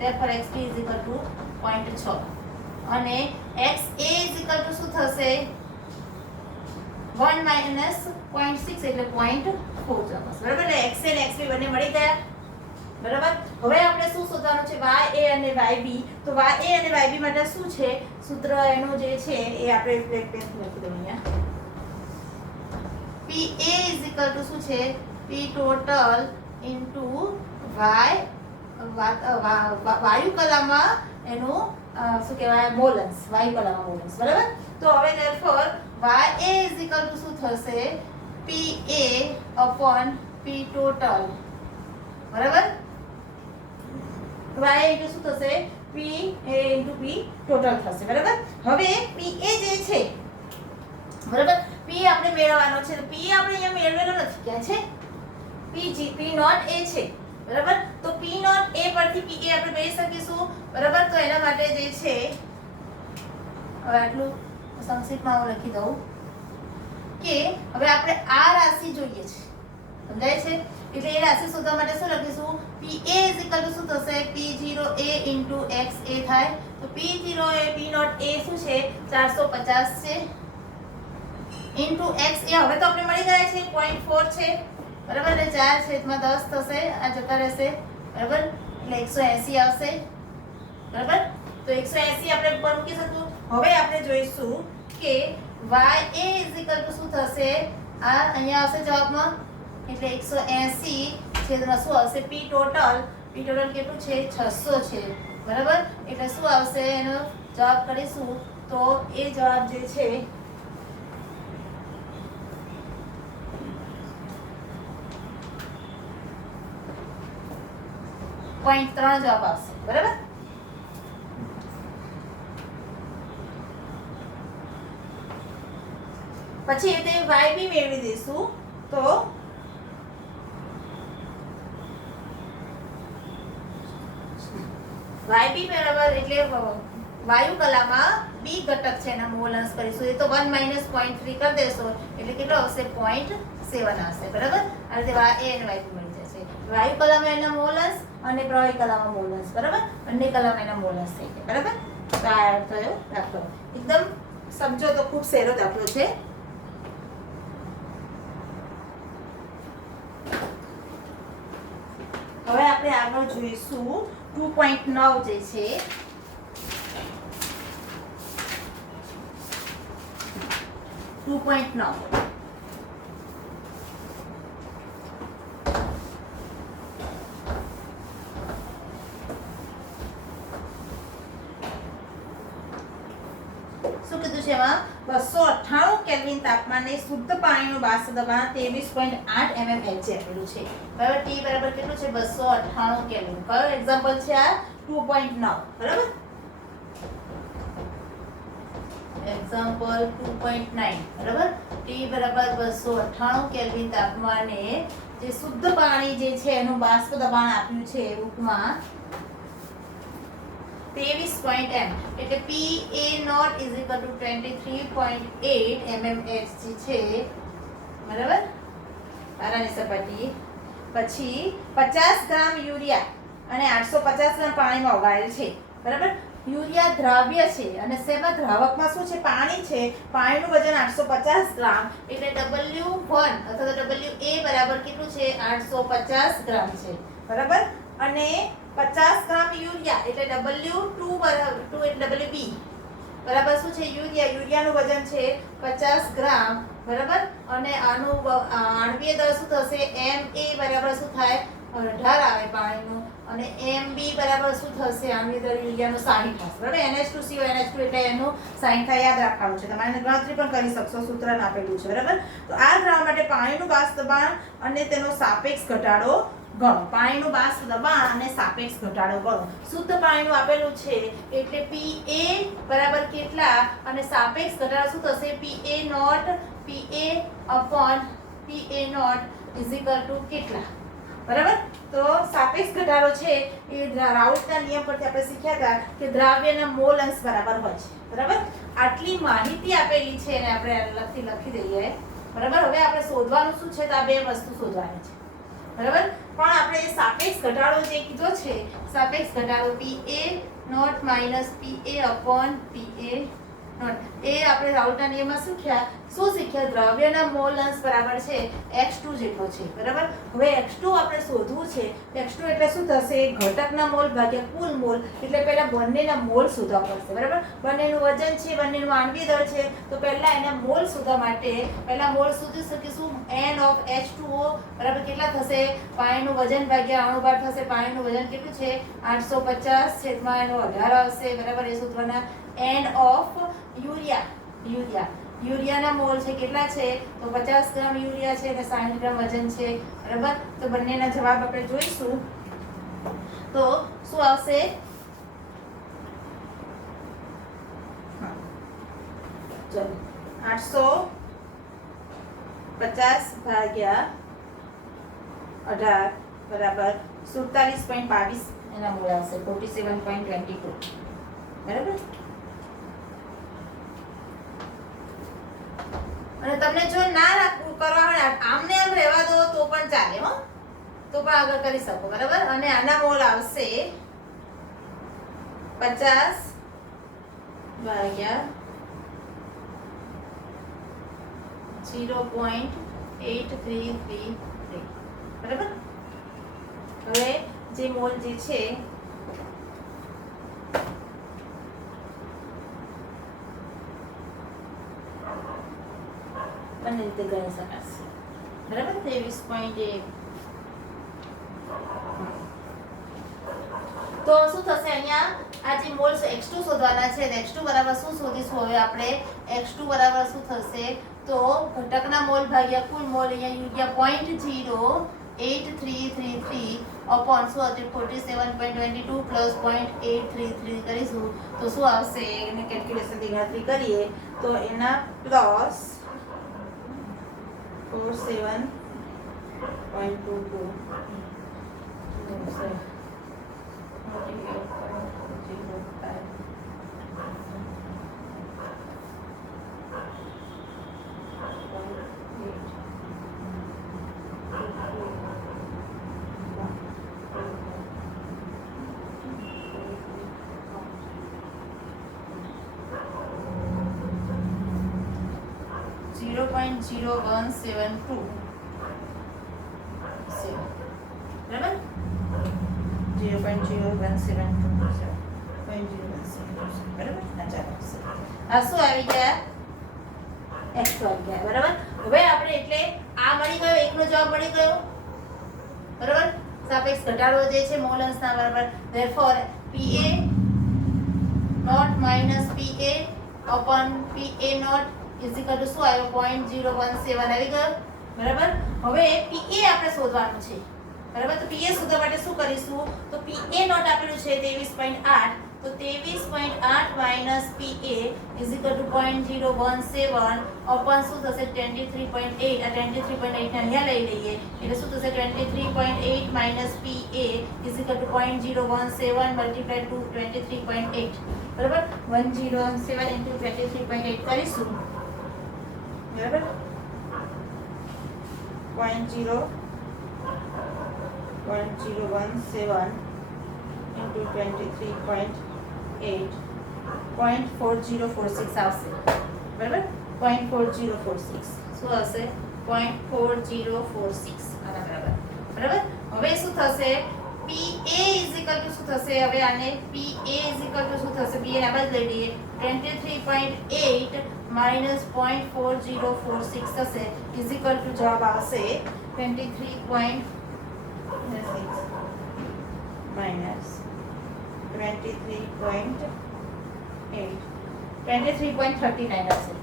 therefore XB is equal to 0.6 અને XA is equal to શું થશે 1 minus 0.6 એટલે 0.4 જવાબ આવશે બરાબર એટલે XA અને XB બંને મળી ગયા બરાબર હવે આપણે શું શોધવાનું છે YA અને YB તો YA અને YB માટે શું છે સૂત્ર એનું જે છે એ આપણે બ્લેક પેન લખી દઉં અહીંયા PA is equal to શું છે P total into Y વાયુ કલામાં એનું શું કહેવાય મોલન્સ વાયુ કલામાં મોલન્સ બરાબર તો હવે therefore YA is equal to શું થશે PA upon P total બરાબર y એટલે શું થશે P into P total થશે બરાબર હવે PA જે છે બરાબર P આપણે મેળવવાનો છે તો P આપણે અહીંયા મેળવેલો નથી ક્યાં છે P નોટ A છે બરાબર તો P નોટ A પરથી PA આપણે મેળવી શકીશું બરાબર તો એના માટે જે છે હવે આટલું સંક્ષિપ્તમાં હું લખી દઉં કે હવે આપણે આ રાશિ જોઈએ છે સમજાય છે એટલે એ રાશિ શોધવા માટે શું લખીશું PA શું થશે P0A XA થાય તો P0A P નોટ A શું છે 450 છે ઇન્ટુ XA હવે તો આપણે મળી ગયા છે 0.4 છે બરાબર એટલે 4/10 થશે આ જતા રહેશે બરાબર એટલે 180 આવશે બરાબર તો 180 આપણે ઉપર મૂકી શકું હવે આપણે જોઈશું કે YA શું થશે આ અહીંયા આવશે જવાબમાં એટલે 180 છેદમાં શું આવશે P ટોટલ કેટલું છે 600 છે બરાબર એટલે શું આવશે એનો જવાબ કરીશું તો એ જવાબ જે છે 0.3 જવાબ આવશે બરાબર પછી તે YB મેળવી દઈશું તો YB બરાબર એટલે વાયુ કલામાં B ઘટક છે એના મોલ અંશ કરીશું એ તો 1 - 0.3 કરી દેશો એટલે કેટલો આવશે 0.7 આવશે બરાબર આ રીતે YA અને YB મળી જશે વાયુ કલામાં એના મોલ અંશ અને પ્રવાહી કલામાં મોલ અંશ બરાબર બંને કલામાં એના મોલ અંશ થઈ ગયા બરાબર તો આ થયો દાખલો એકદમ સમજો તો ખૂબ સહેલો દાખલો છે હવે આપણે આગળ જોઈશું 2.9 જે છે શું કીધું છે એમાં 298 કેલ્વિન તાપમાને શુદ્ધ પાણીનું બાષ્પ દબાણ 23.8 mm Hg આપેલું છે બરાબર T બરાબર કેટલું છે 298 કેલ્વિન કયો એક્ઝામ્પલ છે આ 2.9 બરાબર એક્ઝામ્પલ 2.9 બરાબર T બરાબર 298 કેલ્વિન તાપમાને જે શુદ્ધ પાણી જે છે એનું બાષ્પ દબાણ આપ્યું છે ઉપમાં 23.m એટલે PA નોટ = 23.8 mmHg છે બરાબર પારાની સપાટી. પછી 50 ગ્રામ યુરિયા અને 850 ગ્રામ પાણીમાં ઓગાળેલ છે. બરાબર. યુરિયા દ્રાવ્ય છે અને શેમાં દ્રાવકમાં શું છે? પાણી છે. પાણીનું વજન 850 ગ્રામ એટલે W1 અથવા તો WA બરાબર કેટલું છે? 850 ગ્રામ છે. બરાબર. અને 50 ગ્રામ યુરિયા એટલે W2 બરાબર 2 એટલે WB બરાબર શું છે? યુરિયાનું વજન છે 50 ગ્રામ. બરાબર. અને આનું આણ્વીય દળ શું થશે? Ma બરાબર શું થાય? 18 આવે પાણીનું. અને MB બરાબર શું થશે? આણ્વીય દળ યુરિયાનું 60 થશે. બરાબર. NH2CO NH2 એટલે એનું 60 થાય. યાદ રાખવાનું છે. તમારે ગણતરી પણ કરી શકશો. સૂત્ર આપેલું છે. બરાબર. તો આ દ્રાવણ માટે પાણીનું બાષ્પ દબાણ અને તેનો સાપેક્ષ ઘટાડો ગણો. પાણીનું બાષ્પ દબાણ અને સાપેક્ષ ઘટાડો ગણો. શુદ્ધ પાણીનું આપેલું છે એટલે PA બરાબર કેટલા અને સાપેક્ષ ઘટાડો શું થશે? PA naught is equal to કેટલા? બરાબર. તો સાપેક્ષ ઘટાડો છે એ રાઉલ્ટના નિયમ પરથી આપણે શીખ્યા હતા કે દ્રાવ્યના મોલ અંશ બરાબર હોય છે. બરાબર. આટલી માહિતી આપેલી છે અને આપણે લખી દઈએ. બરાબર. હવે આપણે શોધવાનું શું છે? તો આ બે વસ્તુ શોધવાની છે. બરાબર. પણ આપણે સાપેક્ષ ઘટાડો જે કીધો છે, સાપેક્ષ ઘટાડો PA not minus PA upon PA not, એ આપણે રાઉલ્ટના નિયમમાં શું શીખ્યા? દ્રવ્યના મોલ અંશ બરાબર છે x2 જેટલો છે. બરાબર. હવે x2 આપણે શોધવું છે. x2 એટલે શું થશે? ઘટકના મોલ ભાગ્યા કુલ મોલ. એટલે પહેલા બંનેના મોલ શોધવા પડશે. બરાબર. બંનેનું વજન છે, બંનેનું આણ્વીય દળ છે. તો પહેલા એના મોલ શોધવા માટે પહેલા મોલ શોધી શકીશું. n of H2O બરાબર કેટલા થશે? પાણીનું વજન ભાગ્યા અણુભાર થશે. પાણીનું વજન કેટલું છે? 850 છેદમાં એનો 18 આવશે. બરાબર. એ શોધવાના. n of યુરિયાના મોલ છે કેટલા છે? તો 50 ગ્રામ યુરિયા છે અને 60 ગ્રામ વજન છે. બરાબર. તો બંનેના જવાબ આપણે જોઈશું. તો શું આવશે? ચલો 850 ભાગ્યા 18 બરાબર 47.22 એના મોલ આવશે. 47.22. બરાબર. અને તમને જો ના રાખવું કરવા હોય આમને આમ રહેવા દો તો પણ ચાલે. હો, તો પણ આગળ કરી શકો. બરાબર. અને આના મોલ આવશે 50 ભાગ્યા 0.8333. બરાબર. હવે જે મોલ જે છે બંને રીતે ગણી શકાશે. બરાબર. 23.1. તો શું થશે? અહીંયા આ જે મોલ x2 શોધવાના છે. x2 બરાબર શું શોધીશું હવે આપણે? x2 બરાબર શું થશે? તો ઘટકના મોલ ભાગ્યા કુલ મોલ. અહીંયા યુરિયા 0.8333 અપોન શું હતું? 47.22 પ્લસ 0.833 કરીશું તો શું આવશે? એને કેલ્ક્યુલેશનથી ગણતરી કરીએ તો એના પ્લસ 47.22 0.0172 બરાબર. 0.0172 બરાબર. આ શું આવી ગયા? x આવી ગયા. બરાબર. હવે આપણે એટલે આ મળી ગયો, એકનો જવાબ મળી ગયો. બરાબર. સાપેક્ષ ઘટાડો જે છે મોલ અંશના બરાબર. therefore PA not minus PA upon PA naught is equal to શું આવ્યો? 0.017 આવી ગયો. બરાબર. હવે PA આપણે શોધવાનું છે. બરાબર. તો PA શોધવા માટે શું કરીશું? તો PA નોટ આપેલું છે 23.8. તો 23.8 minus PA is equal to 0.017 upon શું થશે? 23.8. આ 23.8 ને અહીંયા લઈ લઈએ એટલે શું થશે? 23.8 minus PA is equal to 0.017 multiplied to 23.8. બરાબર. 107 into 23.8 કરીશું. બરાબર. 0.017 0.017 into 23.8 0.4046 આવશે બરાબર 0.4046 શું આવશે 0.4046 આના બરાબર હવે શું થશે PA ઇઝ ઇક્વલ ટુ શું થશે હવે આને PA ઇઝ ઇક્વલ ટુ શું થશે PA ના બદલે દઈએ 23.8 માઈનસ 0.4046 થશે ઇઝ ઇક્વલ ટુ જવાબ આવશે 23.6 માઈનસ 23.39 હશે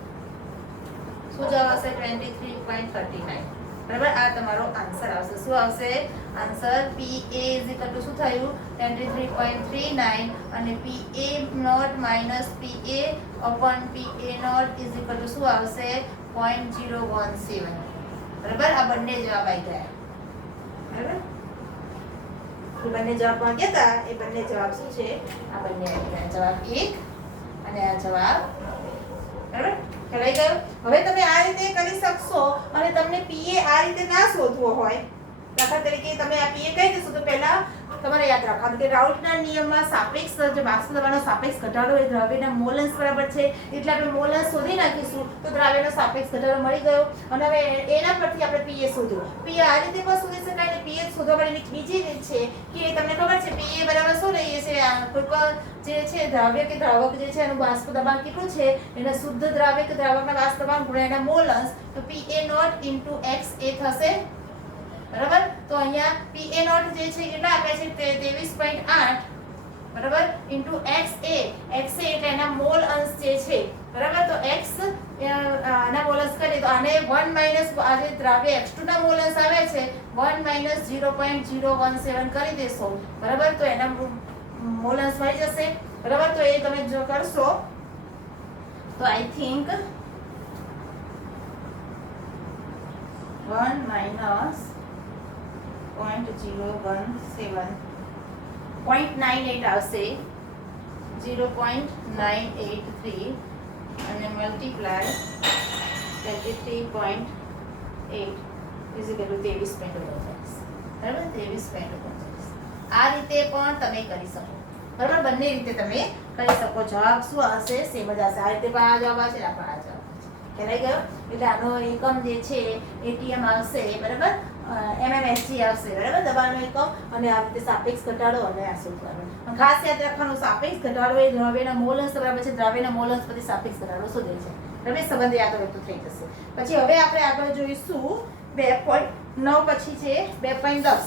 શું જવાબ આવશે 23.39 બરાબર આ તમારો આન્સર આવશે શું આવશે answer PA is equal to શું થયું 23.39 અને PA not minus PA upon PA naught is equal to શું આવશે 0.017 બરાબર આ બંને જવાબ આવી ગયા બરાબર એ બંને જવાબ માંગ્યા હતા એ બંને જવાબ શું છે આ બંને આવી ગયા જવાબ 1 અને આ જવાબ બરાબર કરાઈ ગયો હવે તમે આ રીતે કરી શકશો અને તમને PA આ રીતે ના શોધવો હોય દાખલા તરીકે તમે આ PA કહી દેશો તો પહેલા તમારે યાદ રાખવાનું કે રાઉલ્ટના નિયમમાં સાપેક્ષ જે બાષ્પ દબાણનો સાપેક્ષ ઘટાડો એ દ્રવ્યના મોલન્સ બરાબર છે એટલે આપણે મોલન્સ શોધી નાખીશું તો દ્રવ્યનો સાપેક્ષ ઘટાડો મળી ગયો અને હવે એના પરથી આપણે PA શોધ્યું PA આ રીતે પણ શોધી શકાય અને PA શોધવા માટેની બીજી રીત છે કે તમને ખબર છે PA બરાબર શું લઈએ છે કોઈ પણ જે છે દ્રવ્ય કે દ્રાવક જે છે એનું બાષ્પ દબાણ કેટલું છે એના શુદ્ધ દ્રાવ્ય કે દ્રાવકના બાષ્પ દબાણ ગુણ્યા એના મોલન્સ તો PA નોટ ઇન્ટુ x એ થશે બરાબર તો અહીંયા PA નોટ જે છે કેટલા આપ્યા છે 23.8 બરાબર ઇન્ટુ XA એટલે એના મોલ અંશ જે છે બરાબર તો x આના મોલ અંશ કરીએ તો આને 1 માઈનસ આ જે દ્રાવ્ય x2 ના મોલ અંશ આવે છે 1 માઈનસ 0.017 કરી દેશો બરાબર તો એના મોલ અંશ મળી જશે બરાબર તો એ તમે જો કરશો તો આઈ થિંક 1 માઈનસ 0.017 0.98 આવશે 0.983 અને મલ્ટીપ્લાય 23.8 ઇઝ ઇક્વલ ટુ 23.39 બરાબર 23.39 આ રીતે પણ તમે કરી શકો બરાબર બંને રીતે તમે કરી શકો જવાબ શું આવશે સેમ જ આવશે આ રીતે પણ આ જવાબ આવશે આ પણ આ જવાબ ખ્યાલ ગયો એટલે આનો એકમ જે છે ATM આવશે બરાબર MMSG આવશે બરાબર દબાણનો એકમ અને આ રીતે સાપેક્ષ ઘટાડો અને આ સૂત્રનો ખાસ યાદ રાખવાનું સાપેક્ષ ઘટાડો એ દ્રવ્યના મોલ અંશ બરાબર છે દ્રવ્યના મોલ અંશ પછી સાપેક્ષ ઘટાડો શોધે છે બરાબર સંબંધ યાદ હોય તો થઈ જશે પછી હવે આપણે આગળ જોઈશું 2.9 પછી છે 2.10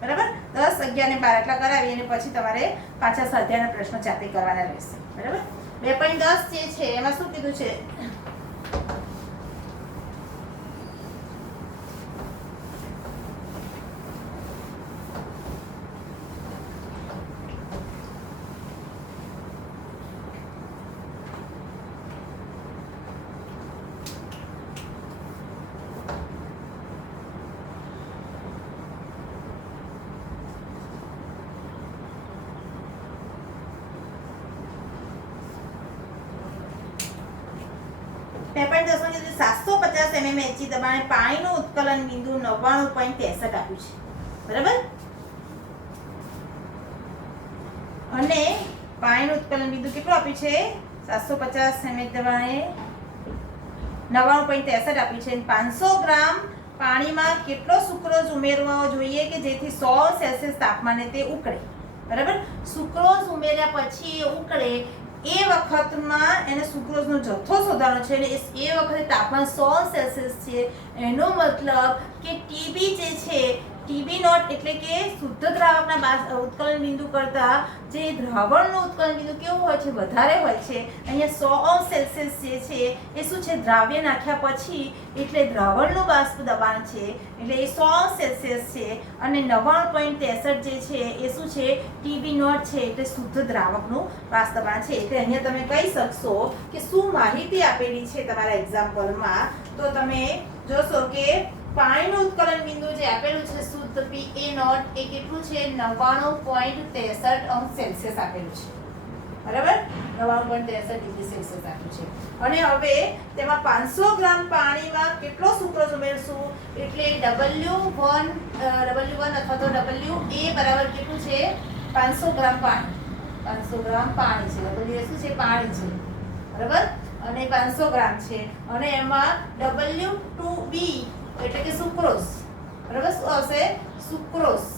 બરાબર 10 11 અને 12 એટલા કરાવી અને પછી તમારે પાછા સ્વાધ્યાયના પ્રશ્નો જાતે કરવાના રહેશે બરાબર 2.10 જે છે એમાં શું કીધું છે પેપર 10 માં 750 mm Hg દબાણે પાણીનું ઉત્કલન બિંદુ 99.63 આપ્યું છે બરાબર અને પાણીનું ઉત્કલન બિંદુ કેટલું આપ્યું છે 750 mm દબાણે 99.63 આપ્યું છે 500 ગ્રામ પાણીમાં કેટલો સુક્રોઝ ઉમેરવો જોઈએ કે જેથી 100 સેલ્સિયસ તાપમાને તે ઉકળે બરાબર સુક્રોઝ ઉમેર્યા પછી એ ઉકળે એ વખતમાં એને સુક્રોઝનો જથ્થો શોધવાનો છે અને એ વખતે તાપમાન 100 સેલ્સિયસ છે એનો મતલબ કે TB જે છે TB નોટ એટલે કે શુદ્ધ દ્રાવકના ઉત્કલન બિંદુ કરતાં જે દ્રાવણનું ઉત્કલન બિંદુ કેવું હોય છે વધારે હોય છે અહીંયા 100 સેલ્સિયસ જે છે એ શું છે દ્રાવ્ય નાખ્યા પછી એટલે દ્રાવણનું બાષ્પ દબાણ છે એટલે એ 100 સેલ્સિયસ છે અને 99.63 જે છે એ શું છે TB નોટ છે એટલે શુદ્ધ દ્રાવકનું બાષ્પ દબાણ છે એટલે અહીંયા તમે કહી શકશો કે શું માહિતી આપેલી છે તમારા એક્ઝામ્પલમાં તો તમે જોશો કે પાણીનું ઉત્કલન બિંદુ જે આપેલું છે શુદ્ધ PA નોટ એ કેટલું છે 99.63 અંશ સેલ્સિયસ આપેલું છે બરાબર 99.63 ડિગ્રી સેલ્સિયસ આપ્યું છે. અને હવે તેમાં 500 ગ્રામ પાણીમાં કેટલો સુક્રોઝ ઉમેરશું એટલે W1 અથવા તો WA બરાબર કેટલું છે 500 ગ્રામ પાણી. 500 ગ્રામ પાણી છે. W શું છે પાણી છે બરાબર અને 500 ગ્રામ છે અને એમાં W2B એટલે કે સુક્રોઝ બરાબર શું આવશે સુક્રોઝ.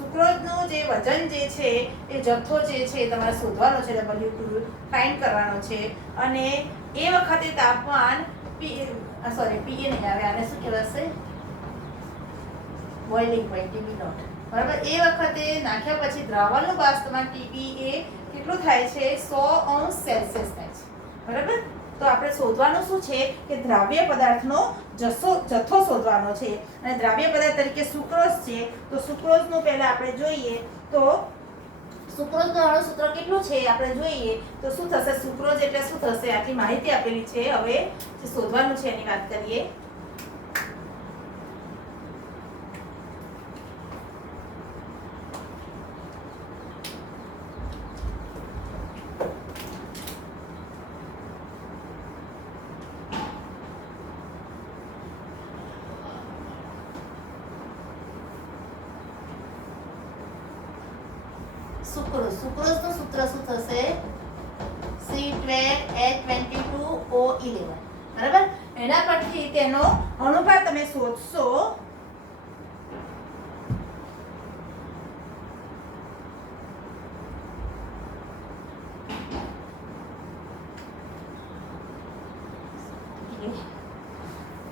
સુક્રોઝનું જે વજન જે છે એ જથ્થો જે છે તમારે શોધવાનો છે W2 ફાઇન્ડ કરવાનો છે અને એ વખતે તાપમાન PA નહીં આવે આને શું કહેવાશે બોઇલિંગ પોઈન્ટ TB નોટ બરાબર. એ વખતે નાખ્યા પછી દ્રાવણનું બાષ્પીભવન TB એ કેટલું થાય છે 100 સેલ્સિયસ થાય છે બરાબર. તો આપણે શોધવાનું શું છે કે દ્રાવ્ય પદાર્થનો જથ્થો શોધવાનો છે અને દ્રાવ્ય પદાર્થ તરીકે સુક્રોઝ છે. તો સુક્રોઝનું પહેલા આપણે જોઈએ તો સુક્રોઝનું અણુ સૂત્ર કેટલું છે આપણે જોઈએ તો શું થશે સુક્રોઝ એટલે શું થશે આટલી માહિતી આપેલી છે. હવે જે શોધવાનું છે એની વાત કરીએ. સુક્રોઝનું સૂત્ર શું થશે C12H22O11 બરાબર. એના પરથી તેનો અનુપાત તમે શોધશો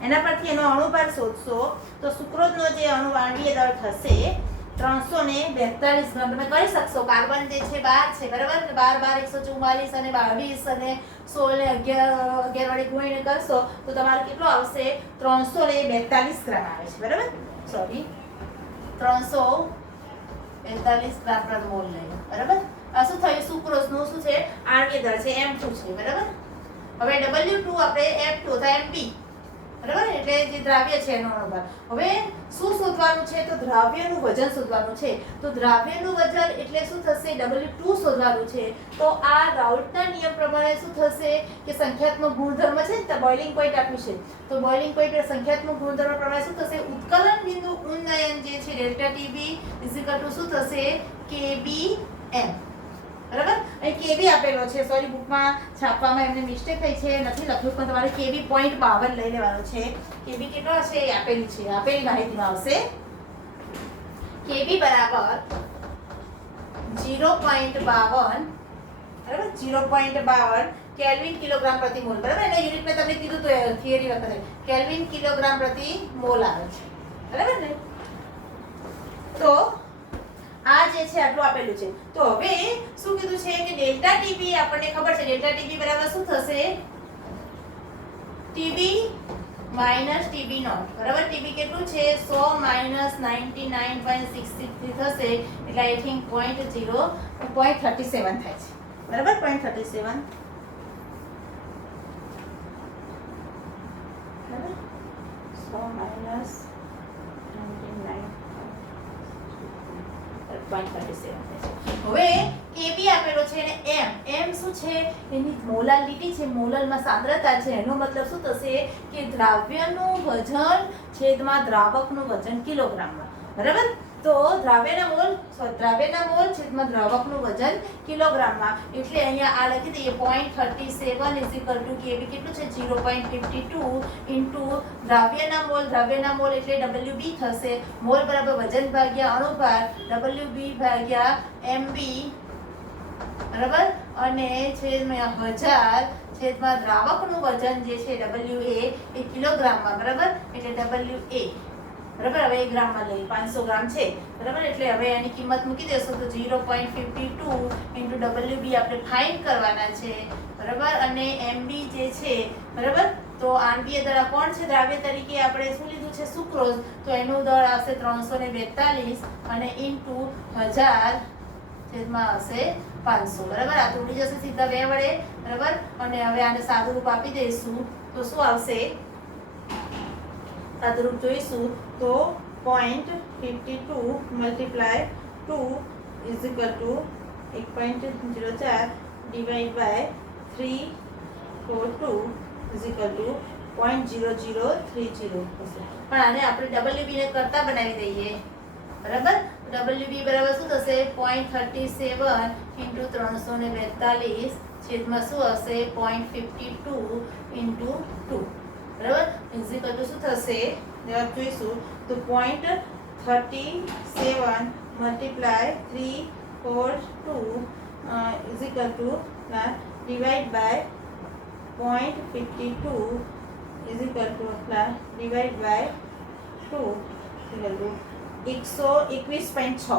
એના પરથી એનો અણુભાર શોધશો તો સુક્રોઝનો જે આણ્વીય દળ થશે 342 ગ્રામ. તમે કરી શકશો કાર્બન જે છે 12 છે બરાબર 12 144 અને 22 અને 16 ને 11 વડે ગુણીને કરશો તો તમારે કેટલો આવશે 342 ગ્રામ આવે છે બરાબર. સોરી 342 ગ્રામ પર મોલ લઈને બરાબર. આ શું થયું સુક્રોઝનું શું છે આણ્વીય દળ છે M2 છે બરાબર. હવે W2 આપણે F2 થાય MP બરાબર એટલે જે દ્રાવ્ય છે એનો અણુભાર. હવે શું શોધવાનું છે તો દ્રાવ્યનું વજન શોધવાનું છે. તો દ્રાવ્યનું વજન એટલે શું થશે W2 શોધવાનું છે. તો આ રાઉલ્ટના નિયમ પ્રમાણે શું થશે કે સંખ્યાત્મક ગુણધર્મ છે ને તો બોઇલિંગ પોઈન્ટ આપ્યું છે તો બોઇલિંગ પોઈન્ટ સંખ્યાત્મક ગુણધર્મ પ્રમાણે શું થશે ઉત્કલન બિંદુ ઉન્નયન જે છે ડેલ્ટા TB શું થશે KBM બરાબર. અહીં KB આપેલો છે સોરી બુકમાં છાપવામાં એમને મિસ્ટેક થઈ છે નથી લખ્યું પણ તમારે KB 0.52 લઈ લેવાનો છે. KB કેટલો હશે એ આપેલી છે આપેલી માહિતીમાં આવશે KB બરાબર 0.52 બરાબર 0.52 કેલ્વિન કિલોગ્રામ પ્રતિ મોલ બરાબર. એના યુનિટ મેં તમને કીધું તો થિયરી વખતે કેલ્વિન કિલોગ્રામ પ્રતિ મોલ આવે છે બરાબર ને. તો આ જે છે આટલું આપેલું છે. તો હવે શું કીધું છે કે ડેલ્ટા TB આપણને ખબર છે ડેલ્ટા TB બરાબર શું થશે TB TB નોટ બરાબર. TB કેટલું છે 100 99.63 થશે એટલે આઈ થિંક 0.37 થાય છે બરાબર 0.37 બરાબર 100 હવે KB આપેલો છે અને M શું છે એની મોલારિટી છે મોલરમાં સાંદ્રતા છે. એનો મતલબ શું થશે કે દ્રાવ્યનું વજન છેદમાં દ્રાવકનું વજન કિલોગ્રામમાં બરાબર. તો દ્રાવ્યના મોલ છેદમાં દ્રાવકનું વજન કિલોગ્રામમાં એટલે અહીંયા આ લખી દઈએ 0.37 KB કેટલું છે 0.52 ઇન્ટુ દ્રાવ્યના મોલ એટલે WB થશે. મોલ બરાબર વજન ભાગ્યા અણુભાર WB ભાગ્યા MB બરાબર અને છેદમાં 1000 છેદમાં દ્રાવકનું વજન જે છે WA એ કિલોગ્રામમાં બરાબર એટલે WA બરાબર. હવે 1 ગ્રામમાં લઈએ 500 ગ્રામ છે બરાબર એટલે હવે એની કિંમત મૂકી દેશો તો 0.52 ઇન્ટુ WB આપણે ફાઇન્ડ કરવાના છે બરાબર અને MB જે છે બરાબર. તો આણ્વીય દળ કોણ છે દ્રાવ્ય તરીકે આપણે શું લીધું છે સુક્રોઝ તો એનું દળ આવશે 342 અને ઇન્ટુ 1000 છેદમાં આવશે 500 બરાબર. આ તોડી જશે સીધા 2 વડે બરાબર અને હવે આને સાદું રૂપ આપી દઈશું તો શું આવશે સાદું રૂપ જોઈશું તો 0.52 × 2 = 1.04 divide by 342 is equal to 0.0030 થશે. પણ આને આપણે WB ને કરતા બનાવી દઈએ, બરાબર. WB બરાબર શું થશે? 0.37 ઇન્ટુ 342 છેદમાં શું હશે? 0.52 ઇન્ટુ 2, બરાબર. ઇઝ ઇક્વલ ટુ શું થશે? જવાબ જોઈશું તો 0.37 multiply 342 is equal to divide by 0.52 is equal to divide by 2 equal to 121.6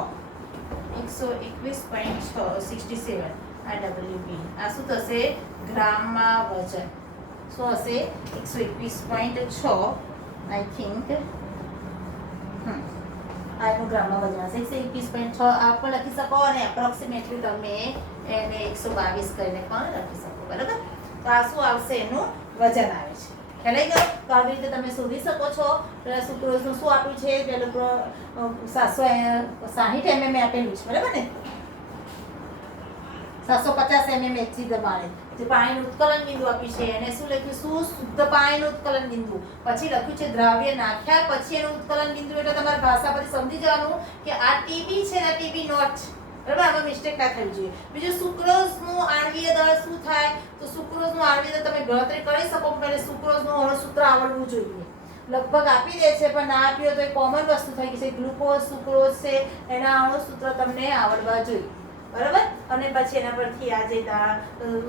121.67 આ WB. આ શું થશે? ગ્રામમાં વજન શું હશે? 121.6 આઈ થિંક. આ એનું ગ્રામમાં વજન હશે 121.6. આ પણ લખી શકો અને એપ્રોક્સિમેટલી તમે એને 122 કરીને પણ લખી શકો, બરાબર. તો આ શું આવશે? એનું વજન આવે છે. ખ્યાલ ગયો? તો આવી રીતે તમે શોધી શકો છો. પેલા સુક્રોઝનું શું આપ્યું છે? પેલું 760 mm આપેલું છે, બરાબર ને? 750 mm એચસી દબાણે જે પાણીનું ઉત્કલન બિંદુ આપ્યું છે એને શું લખ્યું? શુદ્ધ પાણીનું ઉત્કલન બિંદુ. પછી લખ્યું છે દ્રાવ્ય નાખ્યા પછી એનું ઉત્કલન બિંદુ. એટલે તમારે ભાષા પરથી સમજી જવાનું કે આ ટીબી છે ને ટીબી નોટ છે, બરાબર. આમાં મિસ્ટેક ના થવી જોઈએ. બીજું સુક્રોઝનું આણ્વીય દળ શું થાય? તો સુક્રોઝનું આણ્વીય દળ તમે ગણતરી કરી શકો, પહેલા સુક્રોઝનું અણુસૂત્ર આવડવું જોઈએ. લગભગ આપી દે છે પણ ના આપ્યો તો એ કોમન વસ્તુ થઈ ગઈ છે. ગ્લુકોઝ સુક્રોઝ છે એના અણુસૂત્ર તમને આવડવા જોઈએ, બરાબર. અને પછી એના પરથી આ જે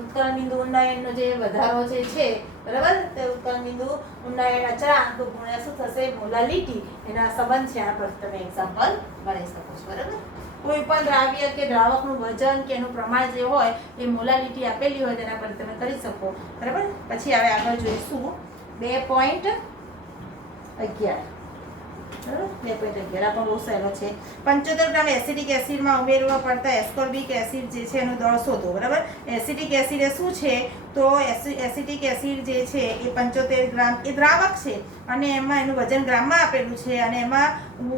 ઉત્કલન બિંદુ ઉન્નયનનો જે વધારો જે છે, બરાબર, તે ઉત્કલન બિંદુ ઉન્નયન અચળાંક ગુણ્યા શું થશે? મોલાલિટી. એના સંબંધ છે. એના પરથી તમે એક્ઝામ્પલ ગણી શકો છો, બરાબર. કોઈ પણ દ્રાવ્ય કે દ્રાવકનું વજન કે એનું પ્રમાણ જે હોય એ મોલાલિટી આપેલી હોય તેના પર તમે કરી શકો, બરાબર. પછી હવે આગળ જોઈશું 2.11, બરાબર. 2.11 આ પણ બહુ સહેલો છે. 75 ગ્રામ એસિડિક એસિડમાં ઉમેરવા પડતા એસ્કોર્બિક એસિડ જે છે એનું દળ શોધો, બરાબર. એસિડિક એસિડ એ શું છે? તો એસિડિક એસિડ જે છે એ 75 ગ્રામ એ દ્રાવક છે અને એમાં એનું વજન ગ્રામમાં આપેલું છે અને એમાં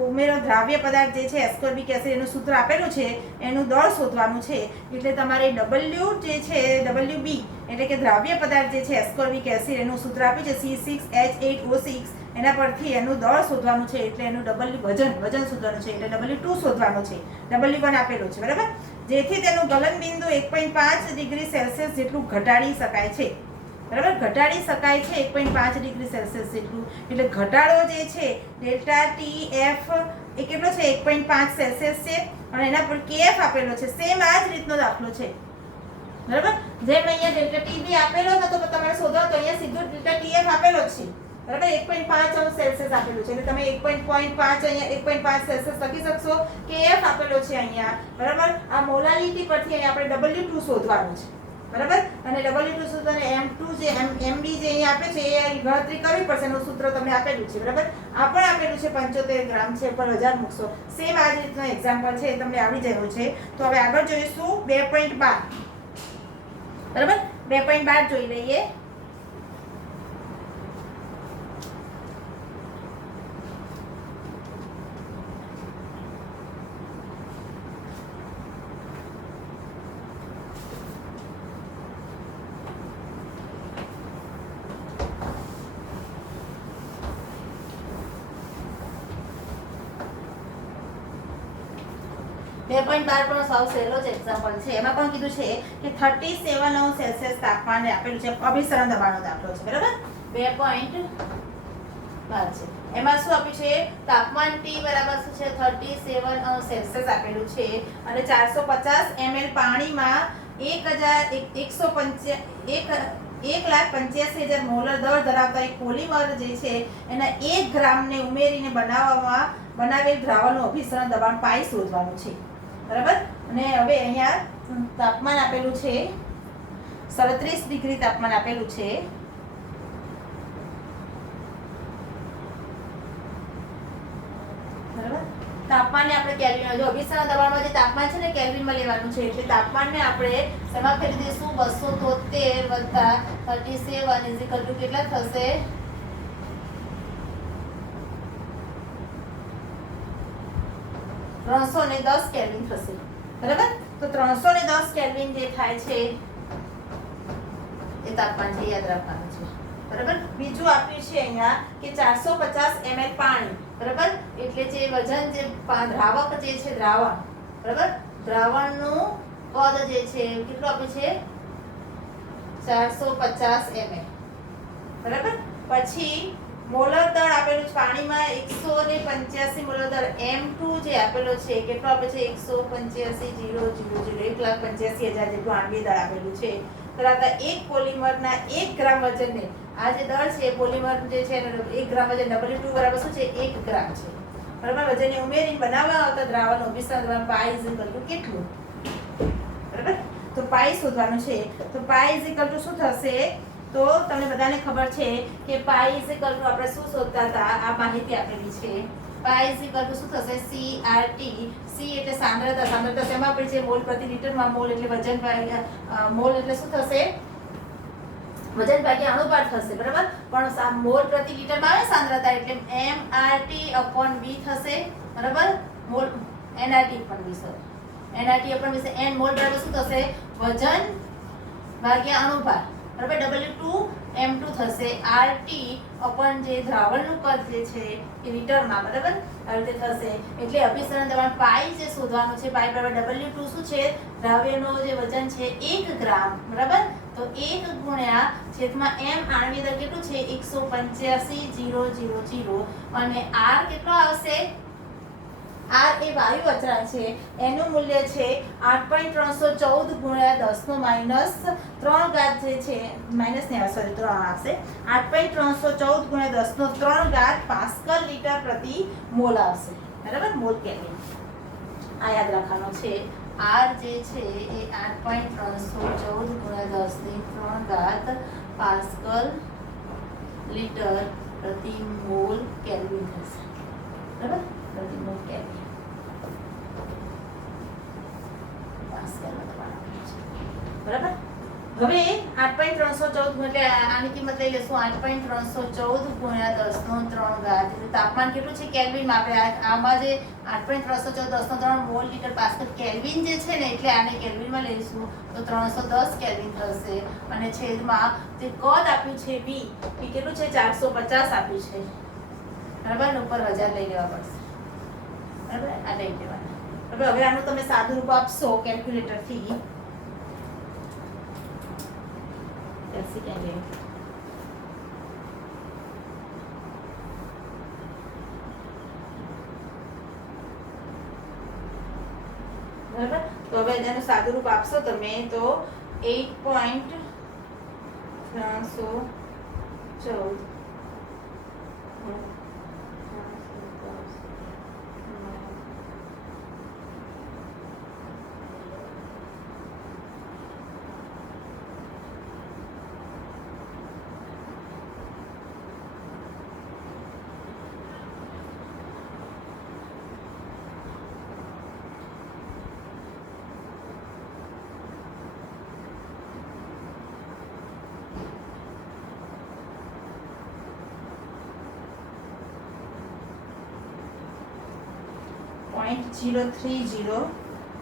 ઉમેરો દ્રાવ્ય પદાર્થ જે છે એસ્કોર્બિક એસિડ એનું સૂત્ર આપેલું છે એનું દળ શોધવાનું છે. એટલે તમારે W જે છે WB એટલે કે દ્રાવ્ય પદાર્થ જે છે એસ્કોર્બિક એસિડ એનું સૂત્ર આપ્યું છે C6H8O6 એના પરથી એનું દળ શોધવાનું છે. એટલે એનું વજન શોધવાનું છે. એટલે W2 શોધવાનું છે. W1 આપેલું છે, બરાબર. જેથી તેનું ગલન બિંદુ 1.5 ડિગ્રી સેલ્સિયસ જેટલું ઘટાડી શકાય છે, બરાબર. ઘટાડી શકાય છે 1.5 ડિગ્રી સેલ્સિયસ જેટલું. એટલે ઘટાડો જે છે ડેલ્ટા TF એ કેટલો છે? 1.5 સેલ્સિયસ છે અને એના પર KF આપેલો છે. સેમ આ જ રીતનો દાખલો છે, બરાબર. જેમ અહીંયા ડેલ્ટા TB આપેલો હતો તો તમારે શોધો તો અહીંયા સીધો ડેલ્ટા TF આપેલો જ છે, બરાબર. 1.5 સેલ્સિયસ આપેલું છે એટલે તમે 1.5 અહીંયા 1.5 સેલ્સિયસ લખી શકશો. KF આપેલો છે અહીંયા, બરાબર. આ મોલાલિટી પરથી અહીંયા આપણે W2 શોધવાનું છે, બરાબર. અને W2 શોધવાને M2 જે MB જે અહીંયા આપે છે એ ગણતરી કરવી પડશે. એનું સૂત્ર તમને આપેલું છે, બરાબર. આ પણ આપેલું છે 75 ગ્રામ છે પર 1000 મૂકશો. સેમ આ જ રીતનો એક્ઝામ્પલ છે, તમને આવડી જવું છે. તો હવે આગળ જોઈશું 2.12, બરાબર. 2.12 જોઈ લઈએ. પણ સાવ સહેલો જ એક્ઝામ્પલ છે. એમાં પણ કીધું છે કે 37 સેલ્સિયસ તાપમાને આપેલું છે. અભિસરણ દબાણનો દાખલો છે, બરાબર. 2.12 છે. એમાં શું આપ્યું છે? તાપમાન T બરાબર શું છે? 37 સેલ્સિયસ આપેલું છે અને 450 ml પાણીમાં 1,85,000 મોલર દળ ધરાવતા એક પોલિમર જે છે એના 1 ગ્રામને ઉમેરીને બનાવેલ દ્રાવણનું અભિસરણ દબાણ પાઈ શોધવાનું છે, બરાબર. અને હવે અહીંયા તાપમાન આપેલું છે 37 ડિગ્રી તાપમાન આપેલું છે, બરાબર. તાપમાનને આપણે કેલ્વિનમાં, જો અભિસરણ દબાણમાં જે તાપમાન છે ને કેલ્વિનમાં લેવાનું છે. એટલે તાપમાનને આપણે શેમાં ફેરવી દઈશું? 273 + 37 કેટલા થશે? 310 કેલ્વિન થશે, બરાબર. તો 310 કેલ્વિન જે થાય છે એ તાપમાન છે યાદ રાખવાનું છે બરાબર. બીજું આપ્યું છે અહીંયા કે 450 ml પાણી બરાબર, એટલે જે વજન જે દ્રાવક જે છે દ્રાવણ બરાબર, દ્રાવણનું કદ જે છે કેટલું આપ્યું છે 450 ml બરાબર. પછી મોલર દળ આપેલું છે પાણીમાં 185 મોલર દળ M2 જે આપેલો છે કેટલો આપે છે 185,000 1,85,000 જેટલું આણ્વીય દળ આપેલું છે ધરાવતા એક પોલિમરના 1 ગ્રામ વજનને આ જે દળ છે પોલિમર જે છે એનો 1 ગ્રામ વજન W2 બરાબર શું છે 1 ગ્રામ છે બરાબર. વજનને ઉમેરીને બનાવવા આવતા દ્રાવણનું અભિસરણ દ્રાવણ પાઈ ઇઝ ઇક્વલ ટુ કેટલું બરાબર. તો પાઈ શોધવાનું છે. તો પાઈ ઇઝ ઇક્વલ ટુ શું થશે, તો તમને બધાને ખબર છે કે પાઈ ઇઝ ઇક્વલ ટુ આપણે શું શોધતા હતા, આ માહિતી આપેલી છે. પાઈ ઇઝ ઇક્વલ ટુ શું થશે CRT. C એટલે સાંદ્રતા, સાંદ્રતા શેમાં આપેલી છે મોલ પ્રતિ લિટરમાં, મોલ એટલે વજન ભાગ્યા મોલ એટલે શું થશે વજન ભાગ્યા અણુભાર થશે બરાબર. પણ મોલ પ્રતિ લિટરમાં આવે સાંદ્રતા એટલે MRT/V થશે બરાબર. મોલ NRT/V NRT/V છે n મોલ બરાબર શું થશે વજન ભાગ્યા અણુભાર બરાબર. W2 M2 થશે RT અપન જે દ્રાવણનું કદ જે છે એ લિટરમાં બરાબર આ રીતે થશે. એટલે અભિસરણ દબાણ પાઈ જે શોધવાનું છે પાઈ બરાબર W2 શું છે દ્રાવ્યનો જે વજન છે 1 ગ્રામ બરાબર. તો 1 ગુણ્યા છેદમાં M આણ્વીય દળ કેટલું છે 185,000 અને R કેટલો આવશે, R એ વાયુ અચળાંક છે એનું મૂલ્ય છે 8.314 ગુણ્યા 10⁻³ જે છે માઇનસ ને સોરી 3 આવશે 8.314 ગુણ્યા 10⁻³ પાસ્કલ લિટર પ્રતિ મોલ આવશે બરાબર. મોલ કેલ્વિન આ યાદ રાખવાનું છે. R જે છે એ 8.314 ગુણ્યા 10⁻³ પાસ્કલ લિટર પ્રતિ મોલ કેલ્વિન થશે બરાબર. પ્રતિ મોલ કેલ્વિન બરાબર. હવે 8.314 એટલે આની કિંમત લઈ લેશું 8.314 ગુણ્યા 10⁻³ એટલે તાપમાન કેટલું છે કેલ્વિનમાં. આપણે આમાં જે 8.314 10⁻³ મોલ લીટર પાસ્કલ કેલ્વિન જે છે ને એટલે આને કેલ્વિનમાં લઈશું તો 310 કેલ્વિન થશે અને છેદમાં જે કદ આપ્યું છે V કેટલું છે 450 આપ્યું છે બરાબર. ઉપર 1000 લઈ લેવા પડશે બરાબર. આ લઈ લેવાના બરાબર. હવે આનું તમે સાદું રૂપ આપશો કેલ્ક્યુલેટરથી બરાબર. તો હવે એનું સાદું રૂપ આપશો તમે તો 8.314 0.03095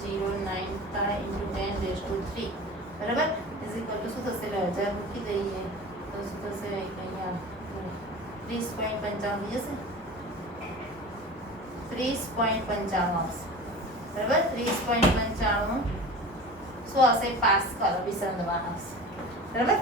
0.03095 into 10⁻³ બરાબર ઇઝ ઇક્વલ ટુ શું થશે 1000 મૂકી દઈએ તો શું થશે અહીંયા 30.95 જશે 30.95 આવશે બરાબર. 30.95 શું આવશે પાસ્કલ અભિસરણ દબાણ આવશે બરાબર.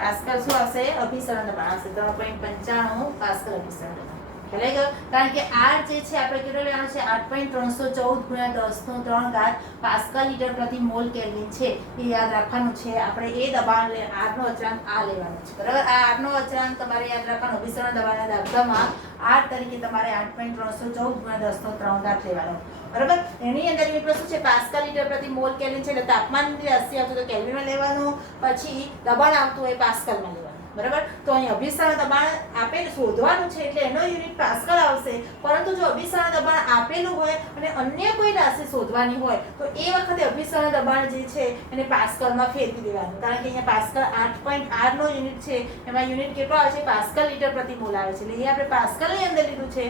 પાસ્કલ શું આવશે અભિસરણ દબાણ આવશે 3.95 પાસ્કલ અભિસરણ દબાણ ખ્યાલ ગયો. કારણ કે R જે છે આપણે કેટલો લેવાનો છે 8.314 ગુણ્યા 10⁻³ પાસ્કલ લિટર પ્રતિ મોલ કેલ્વિન છે એ યાદ રાખવાનું છે. આપણે એ દબાણ R નો અચળાંક આ લેવાનો છે બરાબર. આ R નો અચળાંક તમારે યાદ રાખવાનો અભિસરણ દબાણના દાખલામાં R તરીકે તમારે 8.314 ગુણ્યા 10⁻³ લેવાનો બરાબર. એની અંદર કેટલું શું છે પાસ્કલ લિટર પ્રતિ મોલ કેલ્વિન છે એટલે તાપમાન 80 આવતું તો કેલ્વિનમાં લેવાનું, પછી દબાણ આવતું હોય પાસ્કલમાં લેવાનું બરાબર. તો અહીં અભિસરણ દબાણ આપેલું શોધવાનું છે એટલે એનો યુનિટ પાસ્કલ આવશે. પરંતુ જો અભિસરણ દબાણ આપેલું હોય અને અન્ય કોઈ રાશિ શોધવાની હોય તો એ વખતે અભિસરણ દબાણ જે છે એને પાસ્કલમાં ફેરવી દેવાનું. કારણ કે અહીંયા પાસ્કલ 8.8 નો યુનિટ છે એમાં યુનિટ કેટલો આવે છે પાસ્કલ લિટર પ્રતિ મોલ આવે છે એટલે અહીંયા આપણે પાસ્કલની અંદર લીધું છે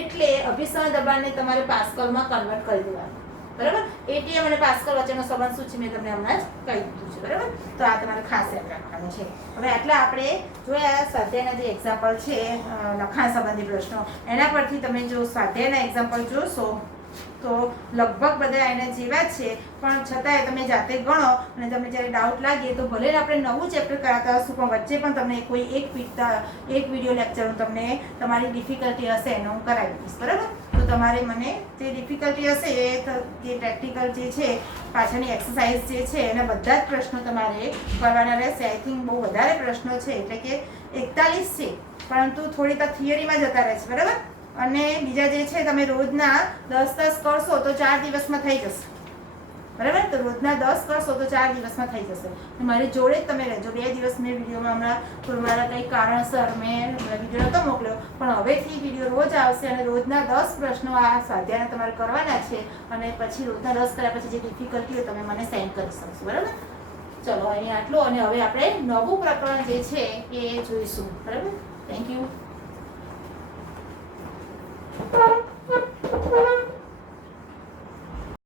એટલે અભિસરણ દબાણને તમારે પાસ્કલમાં કન્વર્ટ કરી દેવાનું બરાબર. એટીએમ અને પાસ્કલ વચ્ચેનો સંબંધ શું છે મેં તમને હમણાં જ કહી દીધું છે. બરાબર. તો આ તમારે ખાસ યાદ રાખવાનું છે. હવે આટલા આપણે જોયા સ્વાધ્યાયના જે એક્ઝામ્પલ છે લખાણ સંબંધી પ્રશ્નો, એના પરથી તમે જો સ્વાધ્યાયના એક્ઝામ્પલ જોશો તો લગભગ બધા એના જેવા જ છે, પણ છતાંય તમે જાતે ગણો અને તમને જ્યારે ડાઉટ લાગે તો ભલે આપણે નવું ચેપ્ટર કરાતા હશું, પણ વચ્ચે પણ તમને કોઈ એક વિડીયો લેક્ચર હું તમને તમારી ડિફિકલ્ટી હશે એનો હું કરાવી દઈશ. બરાબર. તો તમારે મને જે ડિફિકલ્ટી હશે એ પ્રેક્ટિકલ જે છે પાછળની એક્સરસાઇઝ જે છે એના બધા જ પ્રશ્નો તમારે કરવાના રહેશે. આઈ થિંક બહુ વધારે પ્રશ્નો છે, એટલે કે 41 છે, પરંતુ થોડી તો થિયરીમાં જતા રહેશે. બરાબર. અને બીજા જે છે તમે રોજના 10 કરશો તો 4 દિવસમાં થઈ જશે. બરાબર. તો રોજના 10 કરશો તો 4 દિવસમાં થઈ જશે. મારી જોડે જ તમે રહેજો. 2 દિવસ મેં વિડીયોમાં હમણાં મારા કંઈ કારણસર મેં વિડીયો નહોતો મોકલ્યો, પણ હવેથી વિડીયો રોજ આવશે અને રોજના 10 પ્રશ્નો આ સ્વાધ્યાયના તમારે કરવાના છે. અને પછી રોજના 10 કર્યા પછી જે ડિફિકલ્ટી હોય તમે મને સેન્ડ કરી શકશો. બરાબર. ચલો અહીં આટલું, અને હવે આપણે નવું પ્રકરણ જે છે એ જોઈશું. બરાબર. Thank you.